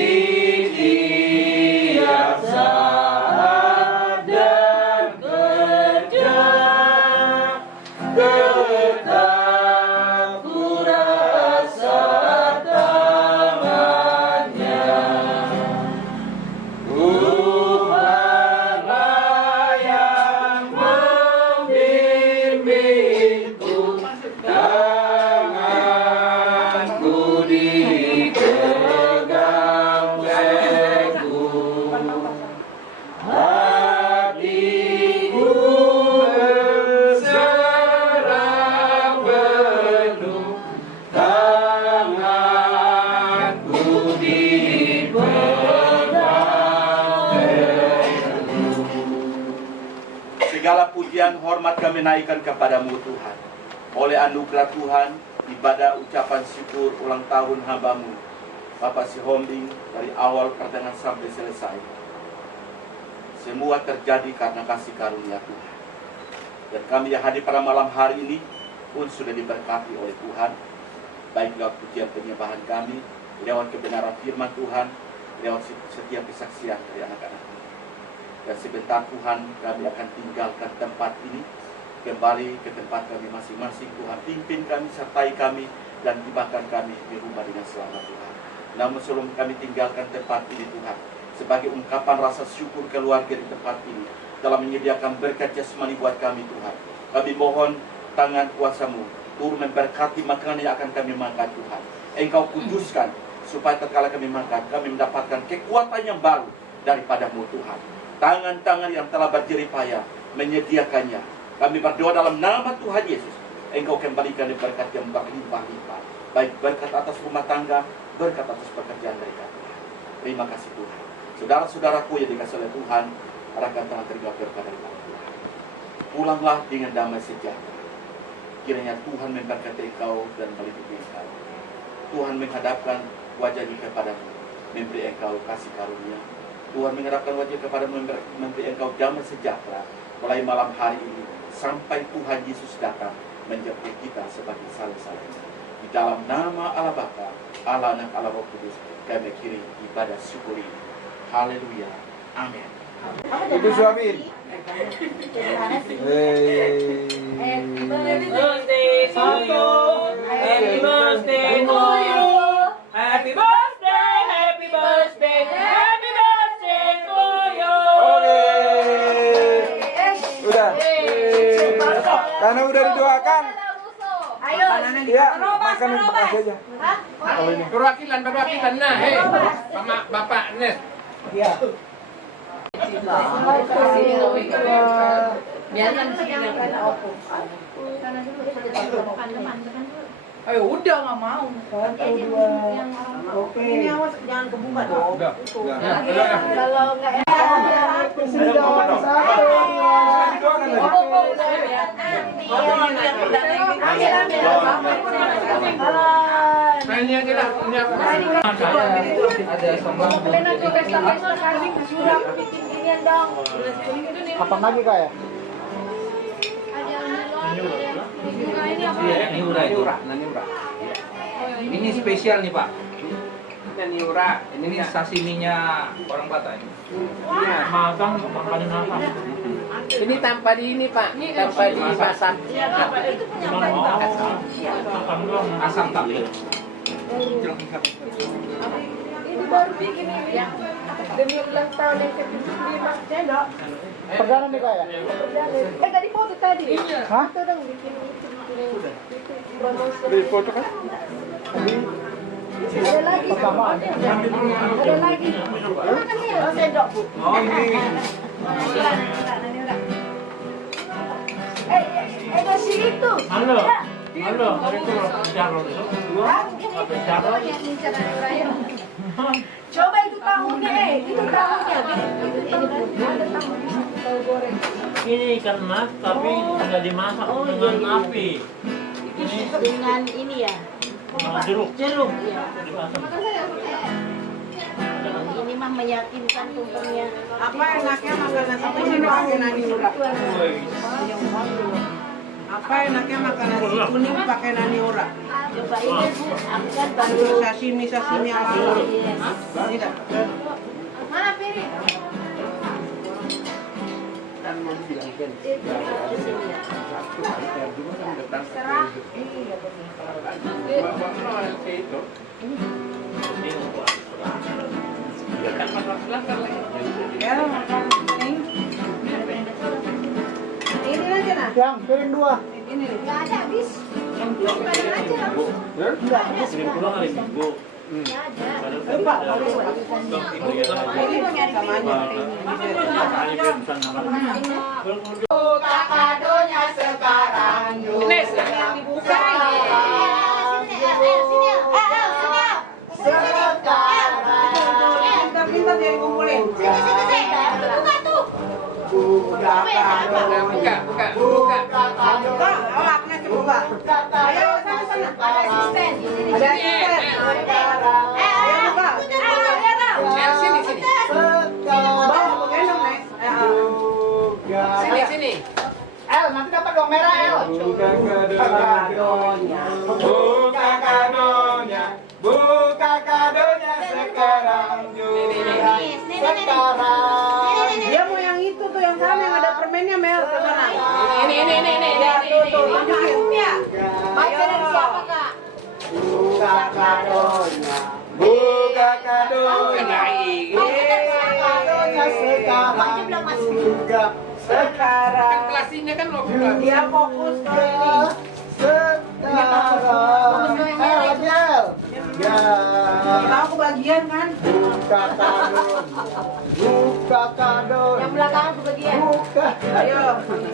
tiap saat dan kerja. Tetap ku rasa tangannya, Tuhanlah yang membimbingku, tanganku dipegang teguh, hatiku berserah penuh, tanganku dipegang teguh. Segala pujian hormat kami naikkan kepadamu Tuhan. Oleh anugerah Tuhan, ibadah ucapan syukur ulang tahun hambamu Bapak Sihombing dari awal pertengahan sampai selesai, semua terjadi karena kasih karunia Tuhan. Dan kami yang hadir pada malam hari ini pun sudah diberkati oleh Tuhan, baik lewat pujian penyembahan kami, lewat kebenaran firman Tuhan, lewat setiap kesaksian dari anak-anak. Dan sebentar Tuhan, kami akan tinggalkan tempat ini, kembali ke tempat kami masing-masing. Tuhan pimpin kami, sertai kami, dan tibakan kami di rumah dengan selamat Tuhan. Namun sebelum kami tinggalkan tempat ini Tuhan, sebagai ungkapan rasa syukur keluarga di tempat ini telah menyediakan berkat jasmani buat kami Tuhan. Kami mohon tangan kuasa-Mu turun memberkati makanan yang akan kami makan Tuhan. Engkau kuduskan supaya tatkala kami makan, kami mendapatkan kekuatan yang baru daripada-Mu Tuhan. Tangan-tangan yang telah berjerih payah menyediakannya, kami berdoa dalam nama Tuhan Yesus, Engkau kembalikan berkat yang berlimpah-limpah, baik berkat atas rumah tangga, berkat atas pekerjaan mereka Tuhan. Terima kasih Tuhan. Saudara-saudaraku yang dikasihi oleh Tuhan, arahkan tangan tergerak kepada Tuhan. Pulanglah dengan damai sejahtera. Kiranya Tuhan memberkati engkau dan melindungi engkau. Tuhan menghadapkan wajahnya kepadamu, memberi engkau kasih karunia. Tuhan menghadapkan wajah kepadamu, memberi engkau damai sejahtera mulai malam hari ini sampai Tuhan Yesus datang menjemput kita sebagai saleh-salehnya. Di dalam nama Allah Bapa, Allah Anak, Allah Roh Kudus, kami kirim ibadah syukur ini. Haleluya. Amin. Ibu Suamin. Happy birthday to you. Happy birthday to you. Happy birthday, happy birthday, happy birthday to you. Oke. Udah. Karena udah didoakan. Ayo. Ya, makan kasih aja. Perwakilan. Nah, hei, Bapak Nes. Biarkan ayo udah nggak mau. Oke. Ini awas jangan kebuka dong. Udah. Kalau nggak Ini aja lah. Ada sambal. Apa lagi kak ya? Naniura. Ini spesial nih Pak. Naniura. Ini sashiminya orang Batak ini. Ini tanpa di ini Pak, tanpa dimasak. Asam tapi. ini baru bikin ini ya. Demi ulang tahun yang ke-75 Cendok. Perdana nih kak ya? Tadi foto tadi. Hah? Itu dong bikin promosi. Beli foto kan? Ada lagi. Pertama ada. Ada lagi. Mana nih? Oh, Cendok Bu. Oh ini. Nasi itu. Halo. Ya. Halo, itu Jarro itu. Coba itu tahunya, itu tahunya. Itu tahu ada tahu goreng. Ini ikan mas, tapi nggak dimasak dengan api. Ini Dengan ini ya, jeruk. jeruk ya. Dimasak. Ini mah meyakinkan tumpengnya. Apa enaknya makan nasi kuning pakai nani ura? Apa enaknya makan nasi kuning pakai nani ura? Coba ini Bu, aku kan baru Sashimi ala. Tidak. mana piring? Ya, makan kuning. Ini aja nah. Yang piring 2. Ini. Nggak ada habis. Kembali aja langsung. Nggak ada. Kirim pulang hari Minggu. Nggak ada. Lupa. Ini sama aja. Kadonya sekarang Ini sedang dibuka ini. Pintar-pintar dia kumpulin. Buka. Buka, awaknya coba. Ayo sana. Ada asisten. Ayo buka. Sini. Bawa gendong, Nek. Sini. El, nanti dapat dong merah El. Buka kadonya. Buka kadonya. Buka kadonya sekarang juga. Sekarang. Dia mau yang itu tuh yang sana yang ada permennya Mel ke sana. Ini. Ya tuh tunjukin. Baca dari siapa Kak? Buka kadonya. Buka kadonya. Kadonya sekarang juga. Sekarang. Plastiknya kan lo Dia fokus ke ini. Sekarang. El. Ya. Tahu kebagian kan? Buka kadonya. Buka kadonya. Yang belakang kebagian. Buka. Ayo.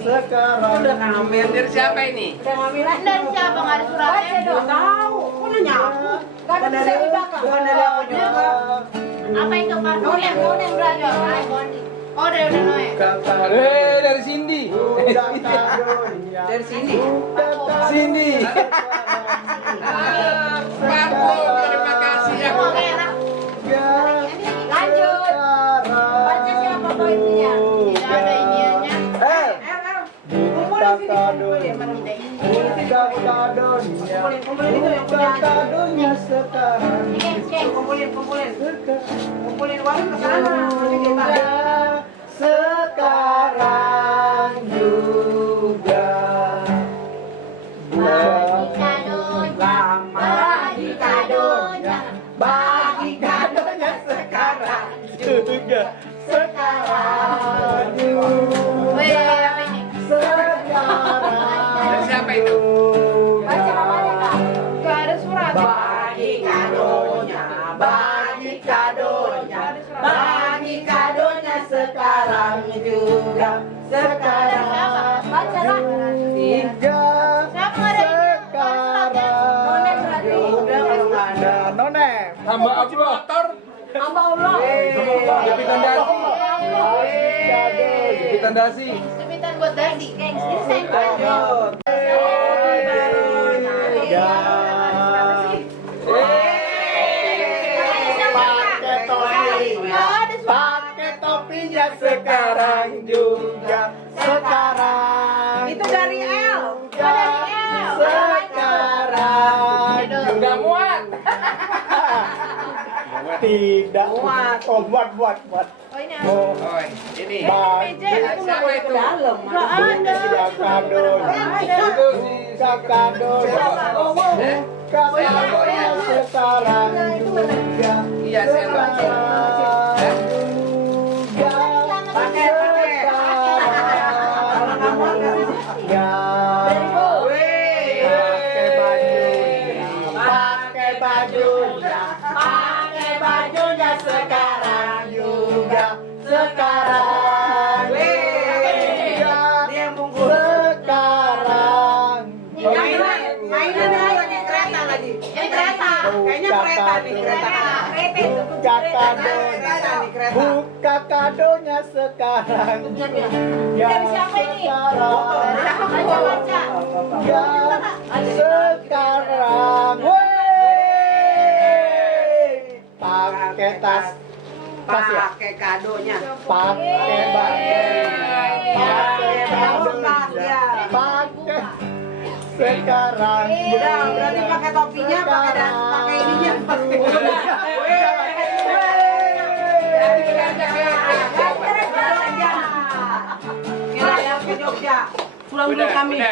Sekarang. Udah ngambil. dari siapa ini? Udah ngambil. Dari siapa nggak ada suratnya? Nggak tahu. Kok nanya aku? Nggak ada tulisan di belakang. Bukan dari aku juga. Apa itu kuning berarti? Oh dari Noe. Dari Cindy. Dari sini. Cindy. Papo, terima kasih ya. Oh merah. Lanjut. Baca siapa poinnya? Tidak ada iniannya. Kumpulin sini. Kumpulin. Buka kadonya. Kumpulin itu yang Buka punya. kadonya sekarang. Kumpulin. Kumpulin uang ke sana. Nanti kita. Sekarang juga. Bagi kadonya. Bagi kadonya sekarang juga. Sekarang juga. Weh, apa ini? Dari siapa itu? Baca namanya Kak. Nggak ada surat. Bagi kadonya. Bagi kadonya sekarang juga. Sekarang. Baca lah. Juga. Siapa nggak ada ini? None berarti. Udah kalau nggak ada. None. Hamba Allah. Motor. Hamba Allah. Jepitan dasi. Jepitan dasi. Jepitan buat dasi. Gengs, ini saya Lanjut. Pakai topi. Pakai topinya sekarang juga. Sekarang. Itu dari L. Sekarang. Enggak muat. Tidak. Oh, buat. Oh ini Oh, Oh, ini. Siapa itu? Dalam. nggak ada. tidak kadonya. Itu si Buka kadonya. Buka kadonya sekarang juga. Iya, saya baca. Pakai. Kalau nggak mau Pakai bajunya. Pakai bajunya sekarang juga. Sekarang juga. dia yang bungkus. Sekarang. Mainan kereta lagi. Ini kereta. Kayaknya kereta nih, kereta. Buka kado. Kereta nih, kereta. Buka kadonya sekarang. Ya siapa ini? sekarang. Baca. Ya sekarang. Wey. Pakai tas. Tas ya? Pakai kadonya. Pakai pakai kadonya. Pakai sekarang. Udah, berarti pakai topinya, pakai ininya. Wilayah ke Jogja. Pulang dulu kami.